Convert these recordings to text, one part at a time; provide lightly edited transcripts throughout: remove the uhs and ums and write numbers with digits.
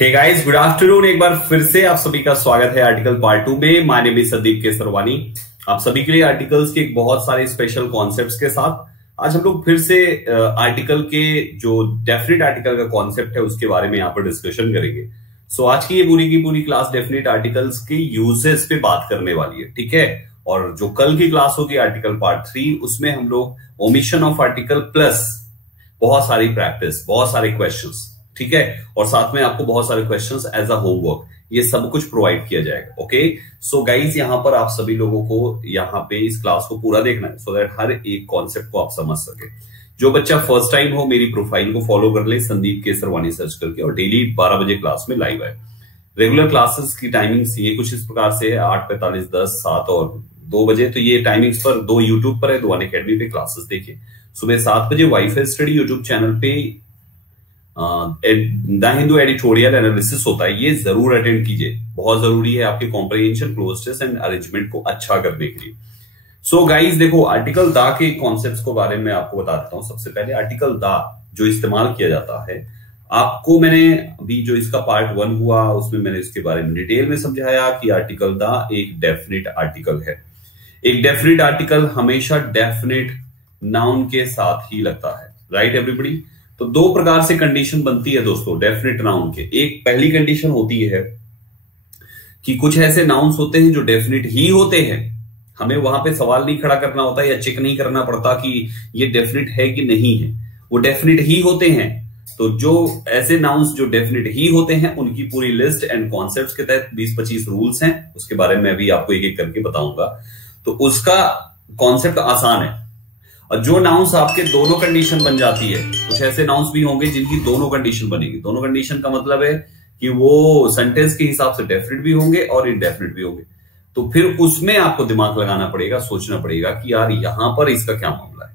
Hey guys, good afternoon. एक बार फिर से आप सभी का स्वागत है आर्टिकल पार्ट 2 में। My name is Sandeep Kesarwani. आप सभी के लिए आर्टिकल्स के बहुत सारे स्पेशल कॉन्सेप्ट्स के साथ आज हम लोग फिर से आर्टिकल के जो डेफिनेट आर्टिकल का कॉन्सेप्ट है उसके बारे में यहाँ पर डिस्कशन करेंगे। सो आज की ये पूरी की पूरी क्लास डेफिनेट आर्टिकल्स के यूजेस पे बात करने वाली है, ठीक है। और जो कल की क्लास होगी आर्टिकल पार्ट 3, उसमें हम लोग ओमिशन ऑफ आर्टिकल प्लस बहुत सारी प्रैक्टिस, बहुत सारे क्वेश्चंस, ठीक है, और साथ में आपको बहुत सारे क्वेश्चंस एज अ होमवर्क, ये सब कुछ प्रोवाइड किया जाएगा। ओके, सो गाइज यहां पर आप सभी लोगों को यहाँ पे इस क्लास को पूरा देखना है सो दैट हर एक कॉन्सेप्ट को आप समझ सके। जो बच्चा फर्स्ट टाइम हो मेरी प्रोफाइल को फॉलो कर ले, संदीप केसरवानी सर्च करके, और डेली 12 बजे क्लास में लाइव है। रेगुलर क्लासेस की टाइमिंग्स ये कुछ इस प्रकार से है, 8:45, 10, 7 और 2 बजे। तो ये टाइमिंग्स पर 2 यूट्यूब पर है, 2 अनअकैडमी पे क्लासेस देखिए। सुबह 7 बजे वाईफाई स्टडी यूट्यूब चैनल पे द हिंदू एडिटोरियल एनालिसिस होता है, ये जरूर अटेंड कीजिए, बहुत जरूरी है आपके कॉम्प्रिहेंशन, क्लोजनेस एंड अरेंजमेंट को अच्छा करने के लिए। सो गाइज देखो, आर्टिकल दा के कॉन्सेप्ट्स को बारे में आपको बता देता हूं। सबसे पहले आर्टिकल दा जो इस्तेमाल किया जाता है, आपको मैंने अभी जो इसका पार्ट 1 हुआ उसमें मैंने इसके बारे में डिटेल में समझाया कि आर्टिकल दा एक डेफिनेट आर्टिकल है। एक डेफिनेट आर्टिकल हमेशा डेफिनेट नाउन के साथ ही लगता है, राइट एवरीबडी। तो 2 प्रकार से कंडीशन बनती है दोस्तों डेफिनेट नाउन के। एक पहली कंडीशन होती है कि कुछ ऐसे नाउन्स होते हैं जो डेफिनेट ही होते हैं, हमें वहां पे सवाल नहीं खड़ा करना होता या चेक नहीं करना पड़ता कि ये डेफिनेट है कि नहीं है, वो डेफिनेट ही होते हैं। तो जो ऐसे नाउन्स जो डेफिनेट ही होते हैं उनकी पूरी लिस्ट एंड कॉन्सेप्ट्स के तहत 20-25 रूल्स हैं, उसके बारे में अभी आपको एक एक करके बताऊंगा। तो उसका कॉन्सेप्ट आसान है। और जो नाउन्स आपके दोनों कंडीशन बन जाती है, कुछ ऐसे नाउन्स भी होंगे जिनकी दोनों कंडीशन बनेगी। दोनों कंडीशन का मतलब है कि वो सेंटेंस के हिसाब से डेफिनेट भी होंगे और इनडेफिनेट भी होंगे। तो फिर उसमें आपको दिमाग लगाना पड़ेगा, सोचना पड़ेगा कि यार यहां पर इसका क्या मामला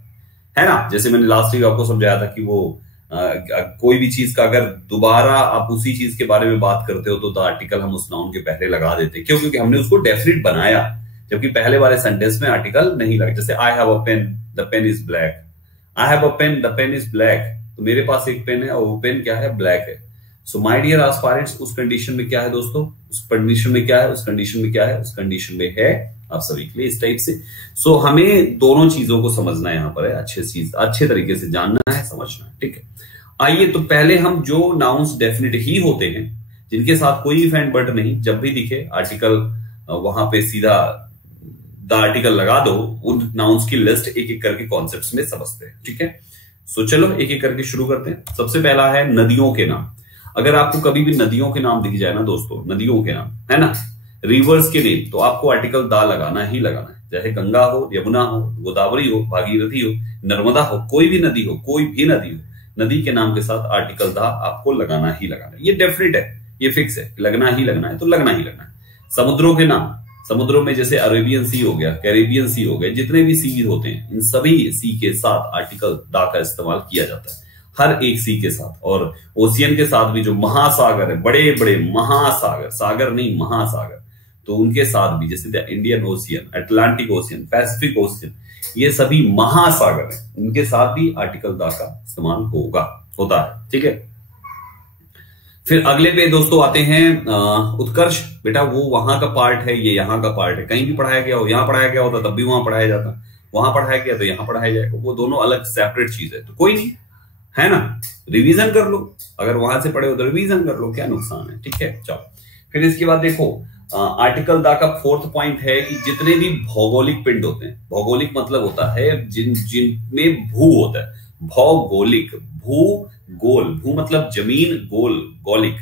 है ना। जैसे मैंने लास्ट वीक आपको समझाया था कि वो कोई भी चीज का अगर दोबारा आप उसी चीज के बारे में बात करते हो तो द आर्टिकल हम उस नाउन के पहले लगा देते। क्यों? क्योंकि हमने उसको डेफिनेट बनाया, जबकि पहले वाले सेंटेंस में आर्टिकल नहीं लगा। जैसे I have a pen, the pen is black. I have a pen, the pen is black. तो मेरे पास एक पेन है और वो पेन क्या है? ब्लैक है। सो माय डियर एस्पायरेंट्स, उस कंडीशन में क्या है दोस्तों? उस कंडीशन में क्या है? उस कंडीशन में क्या है? उस कंडीशन में है आप सभी के लिए इस टाइप से। सो हमें दोनों चीजों को समझना यहां पर है, अच्छे तरीके से जानना है, समझना है, ठीक है। आइए, तो पहले हम जो नाउन्स डेफिनेट ही होते हैं, जिनके साथ कोई इफ एंड बट नहीं, जब भी दिखे आर्टिकल वहां पे सीधा द आर्टिकल लगा दो, उन नाउन्स की लिस्ट एक एक करके कॉन्सेप्ट्स में समझते हैं, ठीक है। सो चलो एक एक करके शुरू करते हैं। सबसे पहला है नदियों के नाम। अगर आपको कभी भी नदियों के नाम दिख जाए ना दोस्तों, नदियों के नाम है ना, रिवर्स के नेम, तो आपको आर्टिकल दा लगाना ही लगाना है। चाहे गंगा हो, यमुना हो, गोदावरी हो, भागीरथी हो, नर्मदा हो, कोई भी नदी हो, कोई भी नदी हो, नदी के नाम के साथ आर्टिकल दा आपको लगाना ही लगाना है। ये डेफिनेट है, ये फिक्स है, लगना ही लगना है, तो लगना ही लगना है। समुद्रों के नाम, समुद्रों में जैसे अरेबियन सी हो गया, कैरेबियन सी हो गए, जितने भी सी होते हैं, इन सभी सी के साथ आर्टिकल दा का इस्तेमाल किया जाता है, हर एक सी के साथ। और ओशियन के साथ भी, जो महासागर है, बड़े बड़े महासागर, सागर नहीं महासागर, तो उनके साथ भी, जैसे the Indian ocean, Atlantic ocean, Pacific ocean, ये सभी महासागर हैं, उनके साथ भी आर्टिकल दा का इस्तेमाल होता है, ठीक है। फिर अगले पे दोस्तों आते हैं उत्कर्ष। बेटा वो वहां का पार्ट है, ये यहाँ का पार्ट है। कहीं भी पढ़ाया गया हो, यहाँ पढ़ाया गया होता तब भी वहां पढ़ाया जाता, वहां पढ़ाया गया तो यहाँ पढ़ाया जाएगा। वो दोनों अलग सेपरेट चीज है, तो कोई नहीं है ना, रिवीजन कर लो। अगर वहां से पढ़े हो तो रिवीजन कर लो, क्या नुकसान है, ठीक है। चलो फिर इसके बाद देखो, आर्टिकल दा का 4th पॉइंट है कि जितने भी भौगोलिक पिंड होते हैं, भौगोलिक मतलब होता है जिनमें भू होता है, भौगोलिक, गोल, भू मतलब जमीन, गोल गौलिक,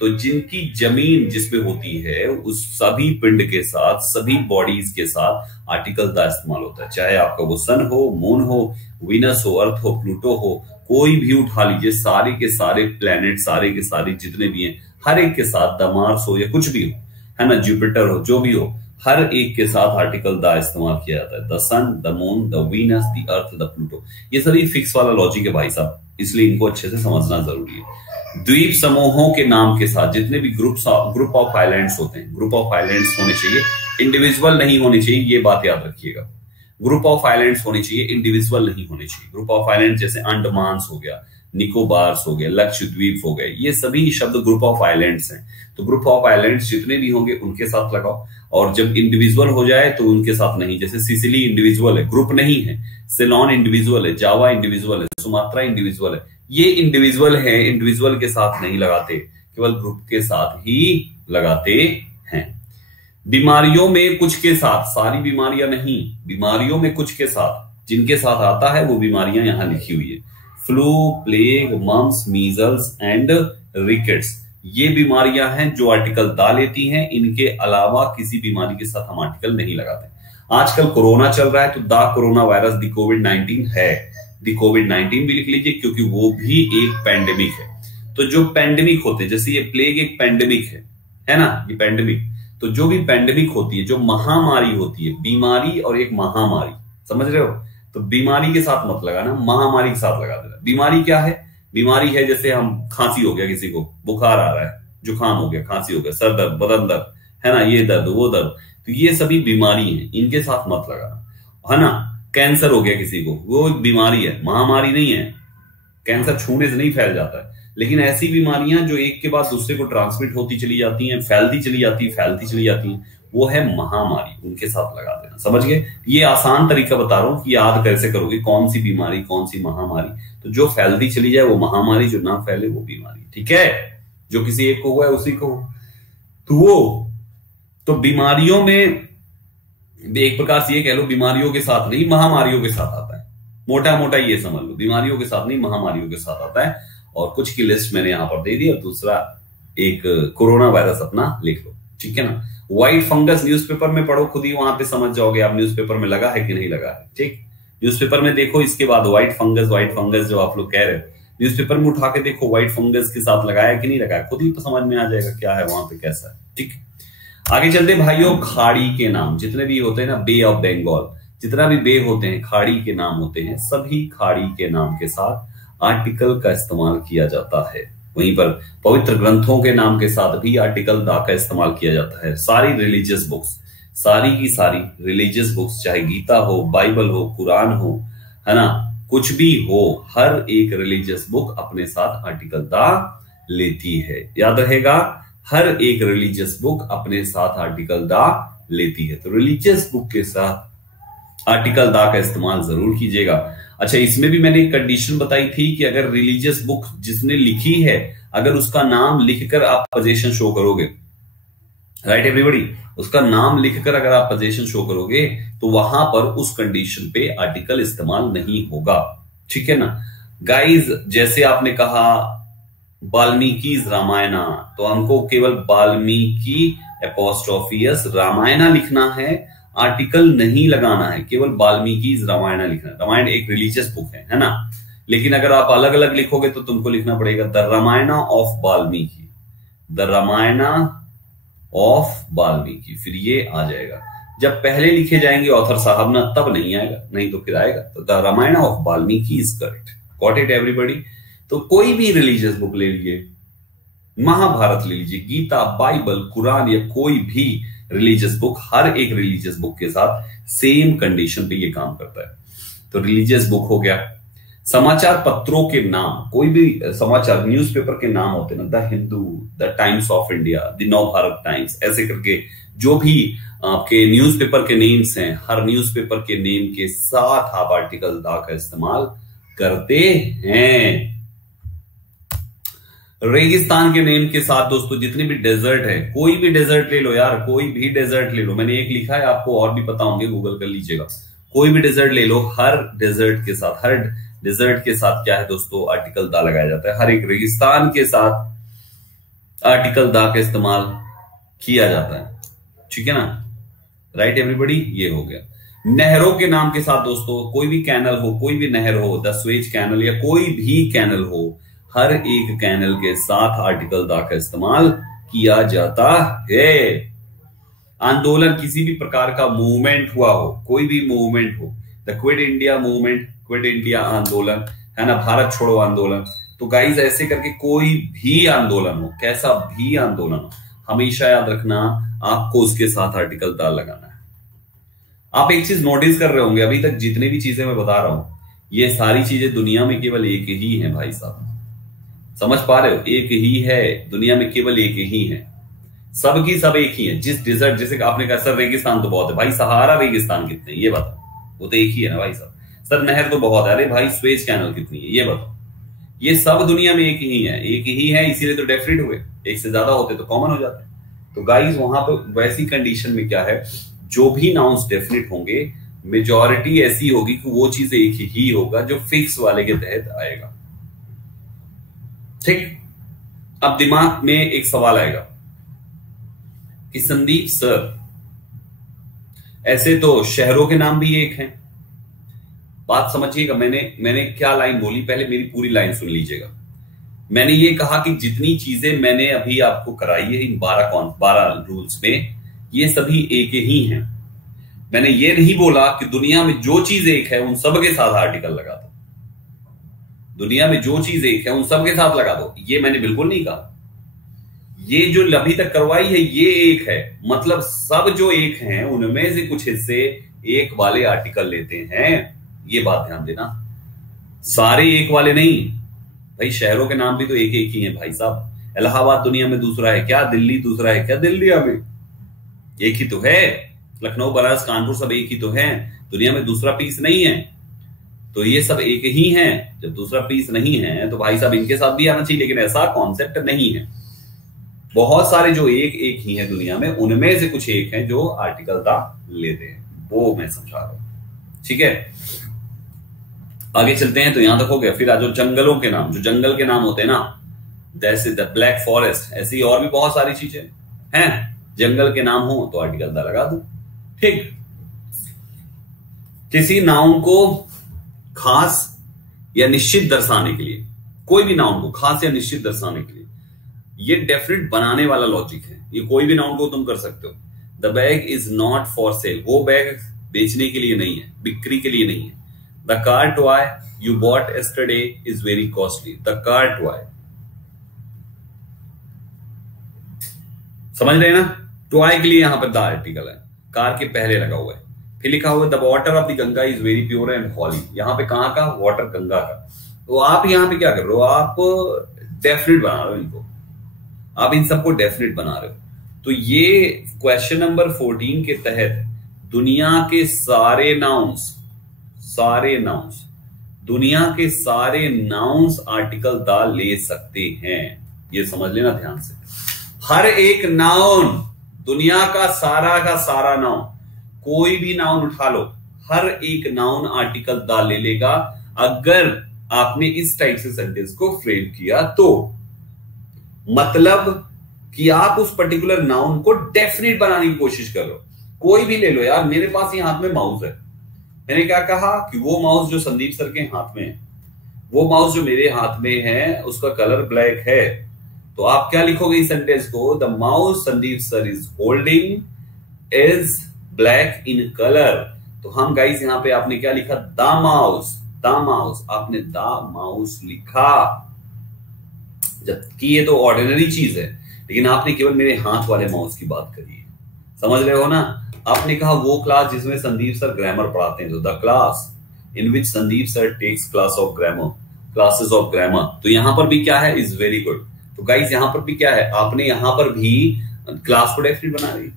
तो जिनकी जमीन जिसमें होती है उस सभी पिंड के साथ, सभी बॉडीज के साथ आर्टिकल दा इस्तेमाल होता है। चाहे आपका वो सन हो, मून हो, वीनस हो, अर्थ हो, प्लूटो हो, कोई भी उठा लीजिए, सारे के सारे प्लेनेट, सारे के सारे जितने भी हैं, हर एक के साथ, द मार्स हो या कुछ भी हो, है ना, जुपिटर हो, जो भी हो, हर एक के साथ आर्टिकल दा इस्तेमाल किया जाता है। The sun, the moon, the Venus, the earth, the Pluto, ये सभी फिक्स वाला लॉजिक है भाई साहब, इसलिए इनको अच्छे से समझना जरूरी है। द्वीप समूहों के नाम के साथ जितने भी ग्रुप ऑफ आइलैंड्स होते हैं, ग्रुप ऑफ आइलैंड्स होने चाहिए, इंडिविजुअल नहीं होने चाहिए, ये बात याद रखिएगा। ग्रुप ऑफ आइलैंड्स होने चाहिए, इंडिविजुअल नहीं होने चाहिए। ग्रुप ऑफ आइलैंड जैसे अंडमान्स हो गया, निकोबार्स हो गए, लक्षद्वीप हो गए, ये सभी शब्द ग्रुप ऑफ आइलैंड्स हैं। तो ग्रुप ऑफ आइलैंड्स जितने भी होंगे उनके साथ लगाओ, और जब इंडिविजुअल हो जाए तो उनके साथ नहीं। जैसे सिसिली इंडिविजुअल है, ग्रुप नहीं है। सिलोन इंडिविजुअल है, जावा इंडिविजुअल है, सुमात्रा इंडिविजुअल है। ये इंडिविजुअल है, इंडिविजुअल के साथ नहीं लगाते, केवल ग्रुप के साथ ही लगाते हैं। बीमारियों में कुछ के साथ, सारी बीमारियां नहीं, बीमारियों में कुछ के साथ, जिनके साथ आता है वो बीमारियां यहां लिखी हुई है। Flu, plague, mumps, measles and rickets, ये बीमारियां हैं जो आर्टिकल दा लेती हैं। इनके अलावा किसी बीमारी के साथ हम आर्टिकल नहीं लगाते। आजकल कोरोना चल रहा है तो दा कोरोना वायरस, दी कोविड-19 है, दी कोविड-19 भी लिख लीजिए, क्योंकि वो भी एक पैंडेमिक है। तो जो पैंडेमिक होते हैं, जैसे ये प्लेग एक पैंडेमिक है ना, ये पैंडेमिक, तो जो भी पैंडेमिक होती है, जो महामारी होती है, बीमारी और एक महामारी, समझ रहे हो? तो बीमारी के साथ मत लगाना, महामारी के साथ लगा देना। बीमारी क्या है? बीमारी है जैसे हम, खांसी हो गया, किसी को बुखार आ रहा है, जुकाम हो गया, खांसी हो गया, सर दर्द, बदन दर्द, है ना, ये दर्द वो दर्द, तो ये सभी बीमारी है, इनके साथ मत लगाना, है ना। कैंसर हो गया किसी को, वो एक बीमारी है, महामारी नहीं है। कैंसर छूने से नहीं फैल जाता है, लेकिन ऐसी बीमारियां जो एक के बाद दूसरे को ट्रांसमिट होती चली जाती हैं, फैलती चली जाती हैं, वो है महामारी, उनके साथ लगा देना। समझ गए? ये आसान तरीका बता रहा हूं कि याद कैसे करोगे, कौन सी बीमारी, कौन सी महामारी। तो जो फैलती चली जाए वो महामारी, जो ना फैले वो बीमारी। ठीक है? जो किसी एक को हुआ है उसी को, तो वो, तो बीमारियों में एक प्रकार से ये कह लो, बीमारियों के साथ नहीं, महामारियों के साथ आता है। मोटा मोटा ये समझ लो, बीमारियों के साथ नहीं, महामारियों के साथ आता है। और कुछ की लिस्ट मैंने यहां पर दे दी, और दूसरा एक कोरोना वायरस अपना लिख लो। ठीक है ना? व्हाइट फंगस न्यूज़पेपर में पढ़ो, खुद ही वहां पे समझ जाओगे आप न्यूज़पेपर में लगा है कि नहीं लगा है। ठीक, न्यूज़पेपर में देखो, इसके बाद व्हाइट फंगस जो आप लोग कह रहे हो, न्यूज़पेपर में उठा के देखो व्हाइट फंगस के साथ लगाया कि नहीं लगाया, खुद ही तो समझ में आ जाएगा क्या है वहां पे, कैसा है। ठीक, आगे चलते भाइयों, खाड़ी के नाम जितने भी होते हैं ना, बे ऑफ बंगाल, जितना भी बे होते हैं, खाड़ी के नाम होते हैं, सभी खाड़ी के नाम के साथ आर्टिकल का इस्तेमाल किया जाता है। वहीं पर पवित्र ग्रंथों के नाम के साथ भी आर्टिकल दा का इस्तेमाल किया जाता है। सारी रिलीजियस बुक्स, सारी की सारी रिलीजियस बुक्स, चाहे गीता हो, बाइबल हो, कुरान हो, है ना, कुछ भी हो, हर एक रिलीजियस बुक अपने साथ आर्टिकल दा लेती है। याद रहेगा, हर एक रिलीजियस बुक अपने साथ आर्टिकल दा लेती है। तो रिलीजियस बुक के साथ आर्टिकल दा का इस्तेमाल जरूर कीजिएगा। अच्छा, इसमें भी मैंने एक कंडीशन बताई थी कि अगर रिलीजियस बुक जिसने लिखी है, अगर उसका नाम लिखकर आप पोजीशन शो करोगे, राइट एवरीबॉडी, उसका नाम लिखकर अगर आप पोजीशन शो करोगे तो वहां पर उस कंडीशन पे आर्टिकल इस्तेमाल नहीं होगा। ठीक है ना गाइज? जैसे आपने कहा वाल्मीकि रामायणा, तो हमको केवल वाल्मीकि एपोस्ट्रोफियस रामायणा लिखना है, आर्टिकल नहीं लगाना है, केवल वाल्मीकि रामायण लिखना है। रामायण एक रिलीजियस बुक है ना, लेकिन अगर आप अलग अलग लिखोगे तो तुमको लिखना पड़ेगा the Ramayana of Valmiki, the Ramayana of Valmiki, फिर ये आ जाएगा। जब पहले लिखे जाएंगे ऑथर साहब ना, तब नहीं आएगा, नहीं तो फिर आएगा। तो the Ramayana of Valmiki is correct. Got it everybody? तो कोई भी रिलीजियस बुक ले लीजिए, महाभारत ले लीजिए, गीता, बाइबल, कुरान, या कोई भी रिलीजियस बुक, हर एक रिलीजियस बुक के साथ सेम कंडीशन पे ये काम करता है। तो रिलीजियस बुक हो गया। समाचार पत्रों के नाम, कोई भी समाचार न्यूज़पेपर के नाम होते हैं ना, the Hindu, the times of India, the नव भारत टाइम्स, ऐसे करके जो भी आपके न्यूज़पेपर के नेम्स हैं, हर न्यूज़पेपर के नेम के साथ आप आर्टिकल दा का इस्तेमाल करते हैं। रेगिस्तान के नेम के साथ दोस्तों, जितने भी डेजर्ट है, कोई भी डेजर्ट ले लो यार, कोई भी डेजर्ट ले लो, मैंने एक लिखा है, आपको और भी पता होंगे, गूगल कर लीजिएगा। कोई भी डेजर्ट ले लो, हर डेजर्ट के साथ, हर डेजर्ट के साथ क्या है दोस्तों, आर्टिकल दा लगाया जाता है। हर एक रेगिस्तान के साथ आर्टिकल दा का इस्तेमाल किया जाता है। ठीक है ना? Right everybody? ये हो गया। नहरों के नाम के साथ दोस्तों, कोई भी कैनल हो, कोई भी नहर हो, द स्वेज कैनल या कोई भी कैनल हो, हर एक कैनल के साथ आर्टिकल दा का इस्तेमाल किया जाता है। आंदोलन, किसी भी प्रकार का मूवमेंट हुआ हो, कोई भी मूवमेंट हो, the quit India movement, quit India आंदोलन, है ना, भारत छोड़ो आंदोलन, तो गाइज ऐसे करके कोई भी आंदोलन हो, कैसा भी आंदोलन हो, हमेशा याद रखना आपको उसके साथ आर्टिकल दा लगाना है। आप एक चीज नोटिस कर रहे होंगे, अभी तक जितने भी चीजें मैं बता रहा हूं, ये सारी चीजें दुनिया में केवल एक ही है भाई साहब, समझ पा रहे हो? एक ही है दुनिया में, केवल एक ही है, सबकी सब एक ही है। जिस डिजर्ट, जैसे आपने कहा सर रेगिस्तान तो बहुत है, भाई सहारा रेगिस्तान कितने ये बताओ, वो तो एक ही है ना भाई साहब। सर नहर तो बहुत है, अरे भाई स्वेज कैनल कितनी है ये बताओ। ये सब दुनिया में एक ही है, एक ही है, इसीलिए तो डेफिनेट हुए। एक से ज्यादा होते तो कॉमन हो जाते। तो गाइस वहां पर वैसी कंडीशन में क्या है, जो भी नाउन्स डेफिनेट होंगे, मेजॉरिटी ऐसी होगी कि वो चीज एक ही होगा जो फिक्स वाले के तहत आएगा। ठीक, अब दिमाग में एक सवाल आएगा कि संदीप सर ऐसे तो शहरों के नाम भी एक हैं। बात समझिएगा, मैंने क्या लाइन बोली, पहले मेरी पूरी लाइन सुन लीजिएगा। मैंने ये कहा कि जितनी चीजें मैंने अभी आपको कराई है इन 12 रूल्स में, ये सभी एक ही हैं। मैंने ये नहीं बोला कि दुनिया में जो चीज एक है उन सब के साथ आर्टिकल लगा दो, दुनिया में जो चीज एक है उन सब के साथ लगा दो, ये मैंने बिल्कुल नहीं कहा। ये जो अभी तक करवाई है ये एक है, मतलब सब जो एक हैं उनमें से कुछ हिस्से एक वाले आर्टिकल लेते हैं, ये बात ध्यान देना। सारे एक वाले नहीं भाई, शहरों के नाम भी तो एक एक ही हैं भाई साहब। इलाहाबाद दुनिया में दूसरा है क्या? दिल्ली दूसरा है क्या? दिल्ली में एक ही तो है। लखनऊ, बनारस, कानपुर सब एक ही तो है, दुनिया में दूसरा पीस नहीं है। तो ये सब एक ही हैं। जब दूसरा पीस नहीं है तो भाई साहब इनके साथ भी आना चाहिए, लेकिन ऐसा कॉन्सेप्ट नहीं है। बहुत सारे जो एक एक ही हैं दुनिया में, उनमें से कुछ एक हैं जो आर्टिकल दा लेते हैं, वो मैं समझा रहा हूं। ठीक है, आगे चलते हैं। तो यहां तक हो गया। फिर आज जंगलों के नाम, जो जंगल के नाम होते हैं ना, जैसे द ब्लैक फॉरेस्ट, ऐसी और भी बहुत सारी चीजें हैं। जंगल के नाम हो तो आर्टिकल दा लगा दो। ठीक, किसी नाउन को खास या निश्चित दर्शाने के लिए, कोई भी नाउन को खास या निश्चित दर्शाने के लिए, ये डेफिनेट बनाने वाला लॉजिक है। ये कोई भी नाउन को तुम कर सकते हो। The bag is not for sale, वो बैग बेचने के लिए नहीं है, बिक्री के लिए नहीं है। The car toy you bought yesterday is very costly, the car toy, समझ रहे हैं ना? टॉय के लिए यहां पर द आर्टिकल है, कार के पहले लगा हुआ है। फिर लिखा हुआ है the water of the Ganga is very pure and holy, यहां पे कहां का? वाटर, गंगा का। तो आप यहां पे क्या कर रहे हो? आप डेफिनेट बना रहे हो इनको, आप इन सबको डेफिनेट बना रहे हो। तो ये क्वेश्चन नंबर 14 के तहत दुनिया के सारे नाउन्स, दुनिया के सारे नाउन्स आर्टिकल दा ले सकते हैं। ये समझ लेना ध्यान से। हर एक नाउन, दुनिया का सारा नाउन, कोई भी नाउन उठा लो, हर एक नाउन आर्टिकल दा ले लेगा, अगर आपने इस टाइप से सेंटेंस को फ्रेम किया तो। मतलब कि आप उस पर्टिकुलर नाउन को डेफिनेट बनाने की कोशिश कर लो। कोई भी ले लो यार, मेरे पास ये हाथ में माउस है, मैंने क्या कहा कि वो माउस जो संदीप सर के हाथ में है, वो माउस जो मेरे हाथ में है उसका कलर ब्लैक है। तो आप क्या लिखोगे इस सेंटेंस को? The mouse Sandeep sir is holding is black in colour. तो हम गाइस यहां पे आपने क्या लिखा? द माउस, आपने द माउस लिखा, जबकि ये तो ऑर्डिनरी चीज है, लेकिन आपने केवल मेरे हाथ वाले माउस की बात करी है। समझ रहे हो ना? आपने कहा वो क्लास जिसमें संदीप सर ग्रामर पढ़ाते हैं, तो the class in which Sandeep sir takes classes of grammar. तो यहां पर भी क्या है? Is very good. तो गाइस यहां पर भी क्या है? आपने यहां पर भी क्लास को डेफिनेट बना रही।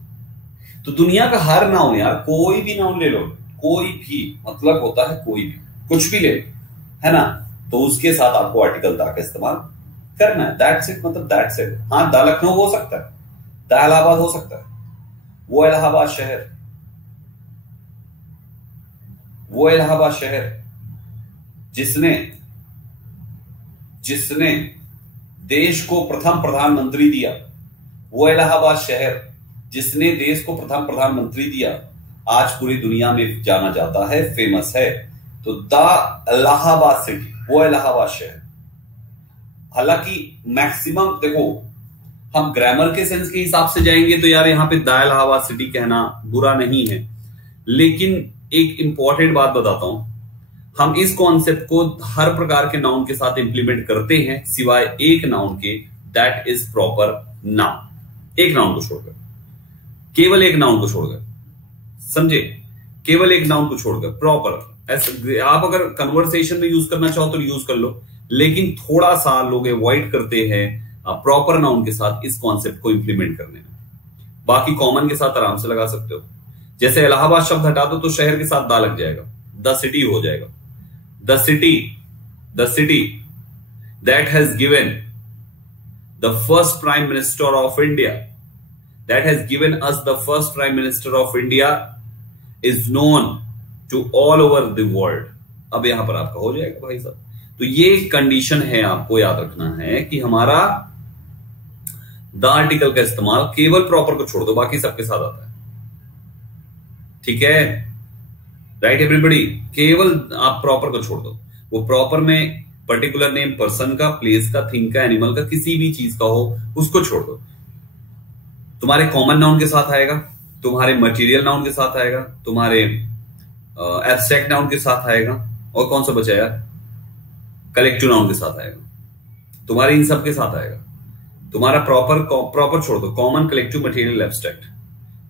तो दुनिया का हर नाउन यार, कोई भी नाउन ले लो, कोई भी, मतलब होता है कोई भी, कुछ भी ले लो, है ना? तो उसके साथ आपको आर्टिकल दा का इस्तेमाल करना है। दैट्स इट, मतलब दैट्स इट। हाँ, द लखनऊ हो सकता है, द इलाहाबाद हो सकता है, वो इलाहाबाद शहर जिसने देश को प्रथम प्रधानमंत्री दिया, वो इलाहाबाद शहर जिसने देश को प्रथम प्रधानमंत्री दिया, आज पूरी दुनिया में जाना जाता है, फेमस है। तो द इलाहाबाद सिटी, वो इलाहाबाद शहर। हालांकि मैक्सिमम देखो, हम ग्रामर के सेंस के हिसाब से जाएंगे तो यार यहां पे द इलाहाबाद सिटी कहना बुरा नहीं है, लेकिन एक इंपॉर्टेंट बात बताता हूं, हम इस कॉन्सेप्ट को हर प्रकार के नाउन के साथ इंप्लीमेंट करते हैं, सिवाय एक नाउन के, दैट इज प्रॉपर नाउन। एक नाउन को छोड़कर, केवल एक नाउन को छोड़कर, समझे? केवल एक नाउन को छोड़कर प्रॉपर आप अगर कन्वर्सेशन में यूज करना चाहो तो यूज कर लो, लेकिन थोड़ा सा लोग अवॉइड करते हैं प्रॉपर नाउन के साथ इस कॉन्सेप्ट को इंप्लीमेंट करने में। बाकी कॉमन के साथ आराम से लगा सकते हो। जैसे इलाहाबाद शब्द हटा दो तो शहर के साथ दा लग जाएगा, द सिटी हो जाएगा। The city that has given the first prime minister of India, that has given us the first prime minister of India is known to all over the world. अब यहां पर आपका हो जाएगा भाई साहब। तो ये कंडीशन है, आपको याद रखना है कि हमारा द आर्टिकल का इस्तेमाल केवल प्रॉपर को छोड़ दो, बाकी सबके साथ आता है। ठीक है, राइट एवरीबॉडी, केवल आप प्रॉपर को छोड़ दो। वो प्रॉपर में पर्टिकुलर नेम पर्सन का, प्लेस का, थिंग का, एनिमल का, किसी भी चीज का हो उसको छोड़ दो। तुम्हारे कॉमन नाउन के साथ आएगा, तुम्हारे मटेरियल नाउन के साथ आएगा, तुम्हारे एब्स्ट्रैक्ट नाउन के साथ आएगा, और कौन सा बचा यार, कलेक्टिव नाउन के साथ आएगा, तुम्हारे इन सब के साथ आएगा। तुम्हारा प्रॉपर छोड़ दो, common, collective, material, abstract,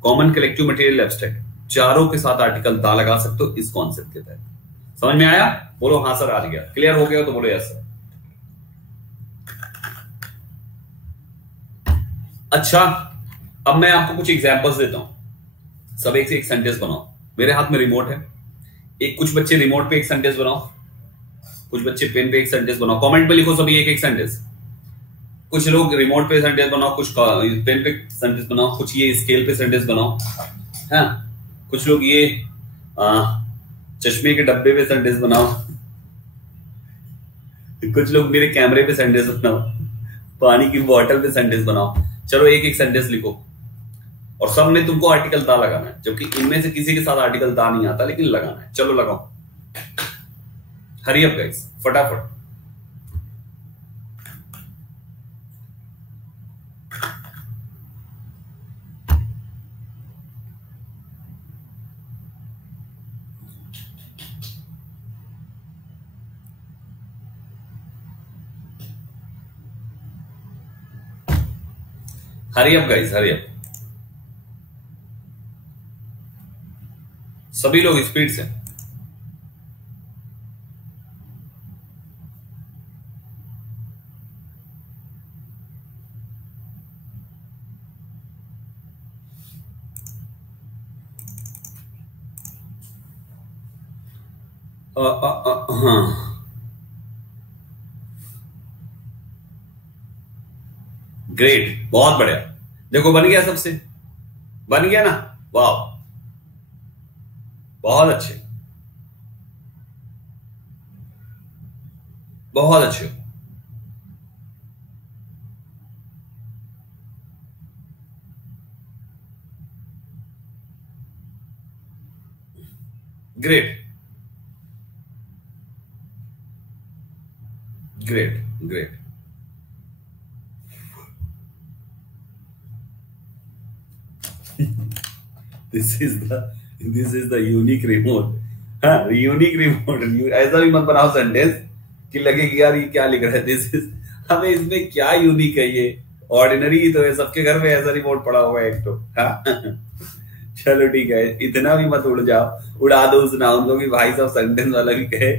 common, collective, material, abstract, चारों के साथ आर्टिकल दा लगा सकते हो इस कॉन्सेप्ट के तहत। समझ में आया? बोलो हाँ सर, आ गया, क्लियर हो गया तो बोलो यस सर। अच्छा, अब मैं आपको कुछ एग्जांपल्स देता हूं, सब एक से एक सेंटेंस बनाओ। मेरे हाथ में रिमोट है, कुछ बच्चे रिमोट पे एक सेंटेंस बनाओ, कुछ बच्चे पेन पे एक सेंटेंस बनाओ। कमेंट पे लिखो सभी एक एक सेंटेंस। कुछ लोग रिमोट पे सेंटेंस बनाओ, कुछ पेन पे सेंटेंस बनाओ, कुछ ये स्केल पे सेंटेंस बनाओ, है कुछ लोग ये चश्मे के डब्बे पे सेंटेंस बनाओ, कुछ लोग मेरे कैमरे पे सेंटेंस बनाओ, पानी की बोतल पे सेंटेंस बनाओ। चलो एक एक सेंटेंस लिखो, और सब में तुमको आर्टिकल दा लगाना है, जबकि इनमें से किसी के साथ आर्टिकल दा नहीं आता, लेकिन लगाना है। चलो लगाओ, हरी अप गाइस, फटाफट। हरी अप गाइस, हरी अप, सभी लोग स्पीड से। हाँ, ग्रेट, बहुत बढ़िया। देखो बन गया, सबसे बन गया ना, वाह, बहुत अच्छे, बहुत अच्छे। Great, great, great. This is the unique remote. हाँ, यूनिक रिमोट। ऐसा भी मत बनाओ सेंटेंस कि लगे कि यार ये क्या लिख रहा है। दिस इज, हमें इसमें क्या यूनिक है, ये ऑर्डिनरी तो है, सबके घर में ऐसा रिमोट पड़ा हुआ है एक तो। हाँ? चलो ठीक है, इतना भी मत उड़ जाओ, उड़ा दो उस नाउन को कि भाई साहब सेंटेंस वाला भी कहे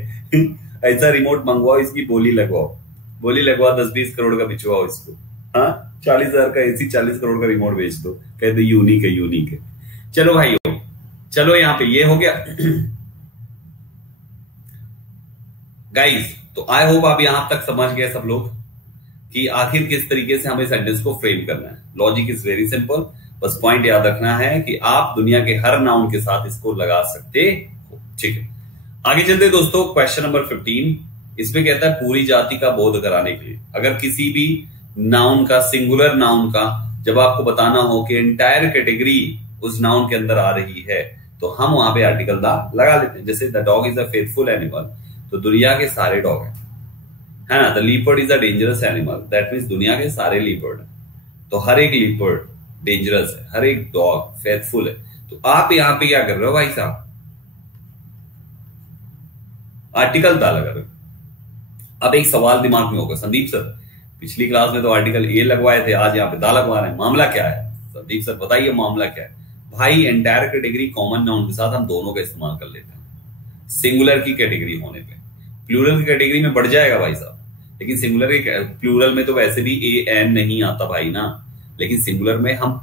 ऐसा रिमोट मंगवाओ, इसकी बोली लगवाओ, बोली लगवाओ, 10-20 करोड़ का बिचवाओ इसको। हाँ, 40,000 का एसी, 40 करोड़ का रिमोट बेच दो, कहते यूनिक है, यूनिक है। चलो भाइयों, चलो यहाँ पे ये हो गया गाइस। तो आई होप आप यहां तक समझ गए सब लोग कि आखिर किस तरीके से हमें सेंटेंस को फ्रेम करना है। लॉजिक इज वेरी सिंपल, बस पॉइंट याद रखना है कि आप दुनिया के हर नाउन के साथ इसको लगा सकते हो। ठीक है, आगे चलते दोस्तों, क्वेश्चन नंबर 15। इसमें कहता है पूरी जाति का बोध कराने के लिए, अगर किसी भी नाउन का, सिंगुलर नाउन का, जब आपको बताना हो कि एंटायर कैटेगरी उस नाउन के अंदर आ रही है, तो हम वहां पे आर्टिकल दा लगा लेते हैं। जैसे the dog is a faithful animal, तो दुनिया के सारे डॉग है ना। The leopard is a dangerous animal, that means दुनिया के सारे लीपर्ड, तो हर एक लीपर्ड डेंजरस है, हर एक डॉग फेथफुल है। तो आप यहां पे क्या कर रहे हो भाई साहब, आर्टिकल दा लगा रहे हो। अब एक सवाल दिमाग में होगा, संदीप सर पिछली क्लास में तो आर्टिकल ए लगवाए थे, आज यहाँ पे दा लगवा रहे हैं, मामला क्या है? संदीप सर बताइए मामला क्या है? भाई एंटायर कैटेगरी कॉमन नाउन के साथ हम दोनों का इस्तेमाल कर लेते हैं। सिंगुलर की कैटेगरी होने पे। प्लूरल की कैटेगरी में बढ़ जाएगा भाई साहब, लेकिन सिंगुलर के प्लूरल में तो वैसे भी ए एन नहीं आता भाई ना, लेकिन सिंगुलर में हम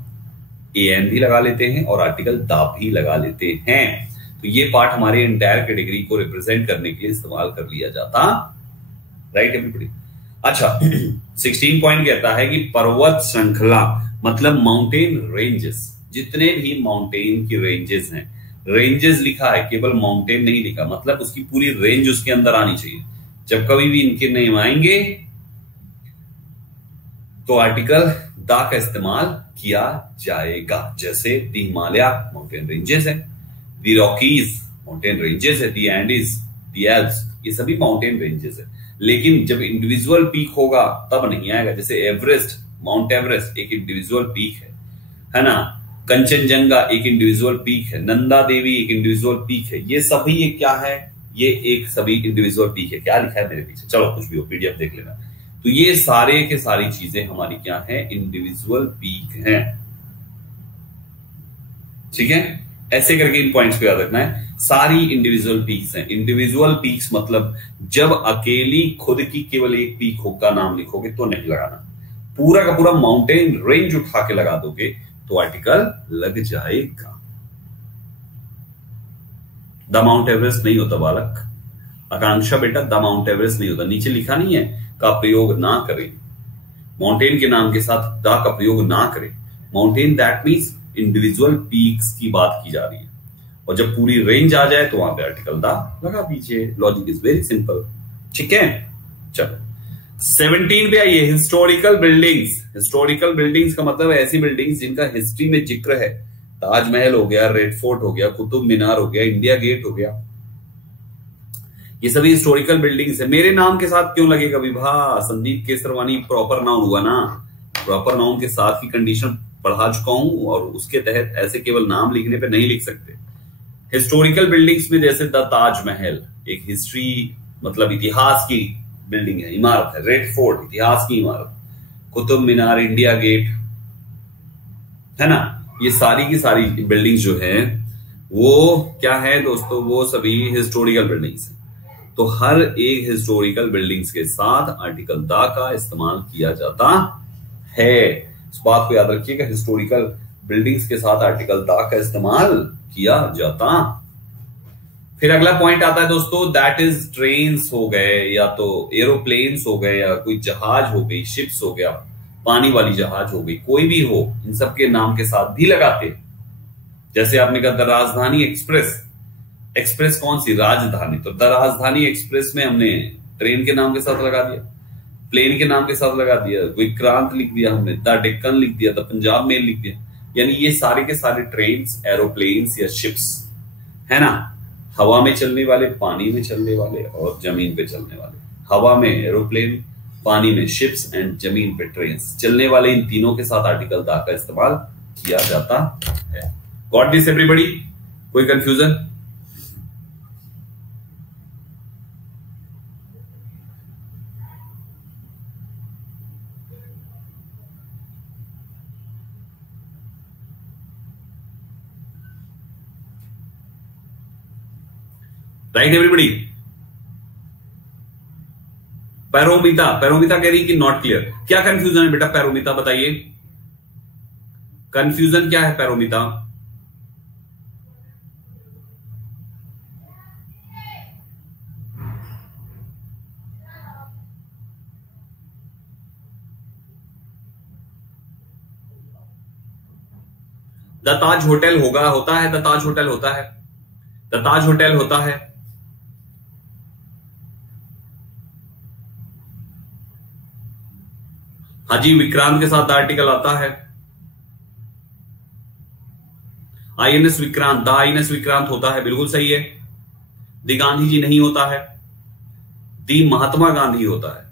ए एन भी लगा लेते हैं और आर्टिकल द भी लगा लेते हैं। तो ये पार्ट हमारे एंटायर कैटेगरी को रिप्रेजेंट करने के लिए इस्तेमाल कर लिया जाता, राइट एवरीबॉडी। अच्छा 16 पॉइंट कहता है कि पर्वत श्रृंखला मतलब माउंटेन रेंजेस, जितने भी माउंटेन की रेंजेस हैं, रेंजेस लिखा है केवल माउंटेन नहीं लिखा, मतलब उसकी पूरी रेंज उसके अंदर आनी चाहिए। जब कभी भी इनके नेम आएंगे तो आर्टिकल द का इस्तेमाल किया जाएगा। जैसे द हिमालय माउंटेन रेंजेस है, द रॉकीज माउंटेन रेंजेस है, द एंडीज, द एल्प्स, ये सभी माउंटेन रेंजेस है। लेकिन जब इंडिविजुअल पीक होगा तब नहीं आएगा। जैसे एवरेस्ट, माउंट एवरेस्ट एक इंडिविजुअल पीक है ना, कंचनजंगा एक इंडिविजुअल पीक है, नंदा देवी एक इंडिविजुअल पीक है, ये सभी ये क्या है, ये एक सभी इंडिविजुअल पीक है। क्या लिखा है मेरे पीछे, चलो कुछ भी हो, पीडीएफ देख लेना। तो ये सारे के सारी चीजें हमारी क्या है, इंडिविजुअल पीक हैं, ठीक है। ऐसे करके इन पॉइंट्स को याद रखना है, सारी इंडिविजुअल पीक्स हैं। इंडिविजुअल पीक्स मतलब जब अकेली खुद की केवल एक पीक का नाम लिखोगे तो नहीं लगाना, पूरा का पूरा माउंटेन रेंज उठा के लगा दोगे तो आर्टिकल लग जाएगा। द माउंट एवरेस्ट नहीं होता बालक, आकांक्षा बेटा द माउंट एवरेस्ट नहीं होता, नीचे लिखा नहीं है का प्रयोग ना करें, माउंटेन के नाम के साथ द का प्रयोग ना करें। Mountain that means individual peaks की बात की जा रही है, और जब पूरी रेंज आ जाए तो वहां पे आर्टिकल द लगा दीजिए। लॉजिक इज वेरी सिंपल, ठीक है। चलो 17 पे आइए, हिस्टोरिकल बिल्डिंग्स। हिस्टोरिकल बिल्डिंग्स का मतलब ऐसी बिल्डिंग्स जिनका हिस्ट्री में जिक्र है। ताजमहल हो गया, रेड फोर्ट हो गया, कुतुब मीनार हो गया, इंडिया गेट हो गया, ये सभी हिस्टोरिकल बिल्डिंग्स है। मेरे नाम के साथ क्यों लगेगा विभा, संदीप केसरवानी प्रॉपर नाउन हुआ ना, प्रॉपर नाउन के साथ की कंडीशन पढ़ा चुका हूं और उसके तहत ऐसे केवल नाम लिखने पे नहीं लिख सकते। हिस्टोरिकल बिल्डिंग्स में जैसे द ताजमहल एक हिस्ट्री मतलब इतिहास की बिल्डिंग है, इमारत है। रेड फोर्ट इतिहास की इमारत, कुतुब मीनार, इंडिया गेट, है ना, ये सारी की सारी बिल्डिंग्स जो है वो क्या है दोस्तों, वो सभी हिस्टोरिकल बिल्डिंग्स है। तो हर एक हिस्टोरिकल बिल्डिंग्स के साथ आर्टिकल द का इस्तेमाल किया जाता है। इस बात को याद रखिएगा, हिस्टोरिकल बिल्डिंग्स के साथ आर्टिकल द का इस्तेमाल किया जाता। फिर अगला पॉइंट आता है दोस्तों, दैट इज ट्रेन्स हो गए या तो एरोप्लेन्स हो गए या कोई जहाज हो गई, शिप्स हो गया, पानी वाली जहाज हो गई, कोई भी हो, इन सब के नाम के साथ भी लगाते हैं। जैसे आपने कहा द राजधानी एक्सप्रेस, एक्सप्रेस कौन सी, राजधानी, तो द राजधानी एक्सप्रेस में हमने ट्रेन के नाम के साथ लगा दिया, प्लेन के नाम के साथ लगा दिया, विक्रांत लिख दिया हमने, द डेक्कन लिख दिया, द पंजाब मेल लिख दिया। यानी ये सारे के सारे ट्रेन्स, एरोप्लेन्स या शिप्स, है ना, हवा में चलने वाले, पानी में चलने वाले और जमीन पे चलने वाले। हवा में एरोप्लेन, पानी में शिप्स एंड जमीन पे ट्रेन्स, चलने वाले इन तीनों के साथ आर्टिकल द का इस्तेमाल किया जाता है। गॉट दिस एवरीबॉडी, कोई confusion? Right everybody. Paromita, Paromita कह रही कि नॉट क्लियर, क्या कंफ्यूजन है बेटा पैरोमिता, बताइए कंफ्यूजन क्या है पैरोमिता? द ताज होटल होगा, होता है, द ताज होटल होता है, द ताज होटल होता है। हाजी विक्रांत के साथ आर्टिकल आता है, INS Vikrant, the INS Vikrant होता है, बिल्कुल सही है। दी गांधी जी नहीं होता है, दी महात्मा गांधी होता है।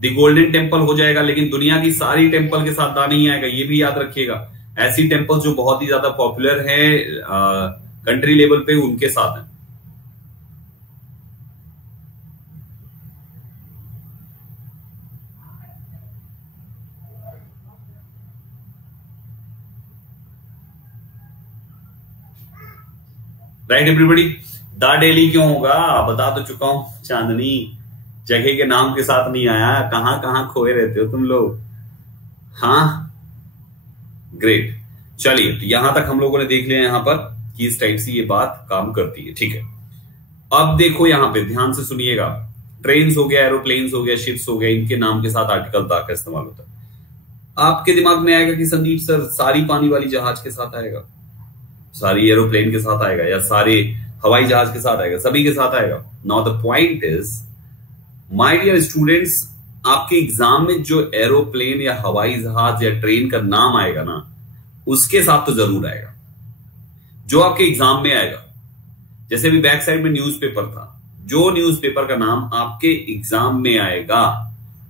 दी गोल्डन टेम्पल हो जाएगा, लेकिन दुनिया की सारी टेम्पल के साथ दा नहीं आएगा, ये भी याद रखिएगा। ऐसी टेम्पल जो बहुत ही ज्यादा पॉपुलर है कंट्री लेवल पे, उनके साथ है। Right everybody. द डेली क्यों होगा बता तो चुका हूं, चांदनी जगह के नाम के साथ नहीं आया, कहां कहां खोए रहते हो तुम लोग। हाँ ग्रेट, चलिए तो यहां तक हम लोगों ने देख लिया यहाँ पर कि इस टाइप से ये बात काम करती है, ठीक है। अब देखो यहां पे ध्यान से सुनिएगा, ट्रेन्स हो गया, एरोप्लेन्स हो गया, शिप्स हो गया, इनके नाम के साथ आर्टिकल द का इस्तेमाल होता है। आपके दिमाग में आएगा कि संदीप सर सारी पानी वाली जहाज के साथ आएगा, सारी एरोप्लेन के साथ आएगा, या सारे हवाई जहाज के साथ आएगा, सभी के साथ आएगा। Now the point is my dear students, आपके एग्जाम में जो एरोप्लेन या हवाई जहाज या ट्रेन का नाम आएगा ना, उसके साथ तो जरूर आएगा जो आपके एग्जाम में आएगा। जैसे भी बैक साइड में न्यूज़पेपर था, जो न्यूज़पेपर का नाम आपके एग्जाम में आएगा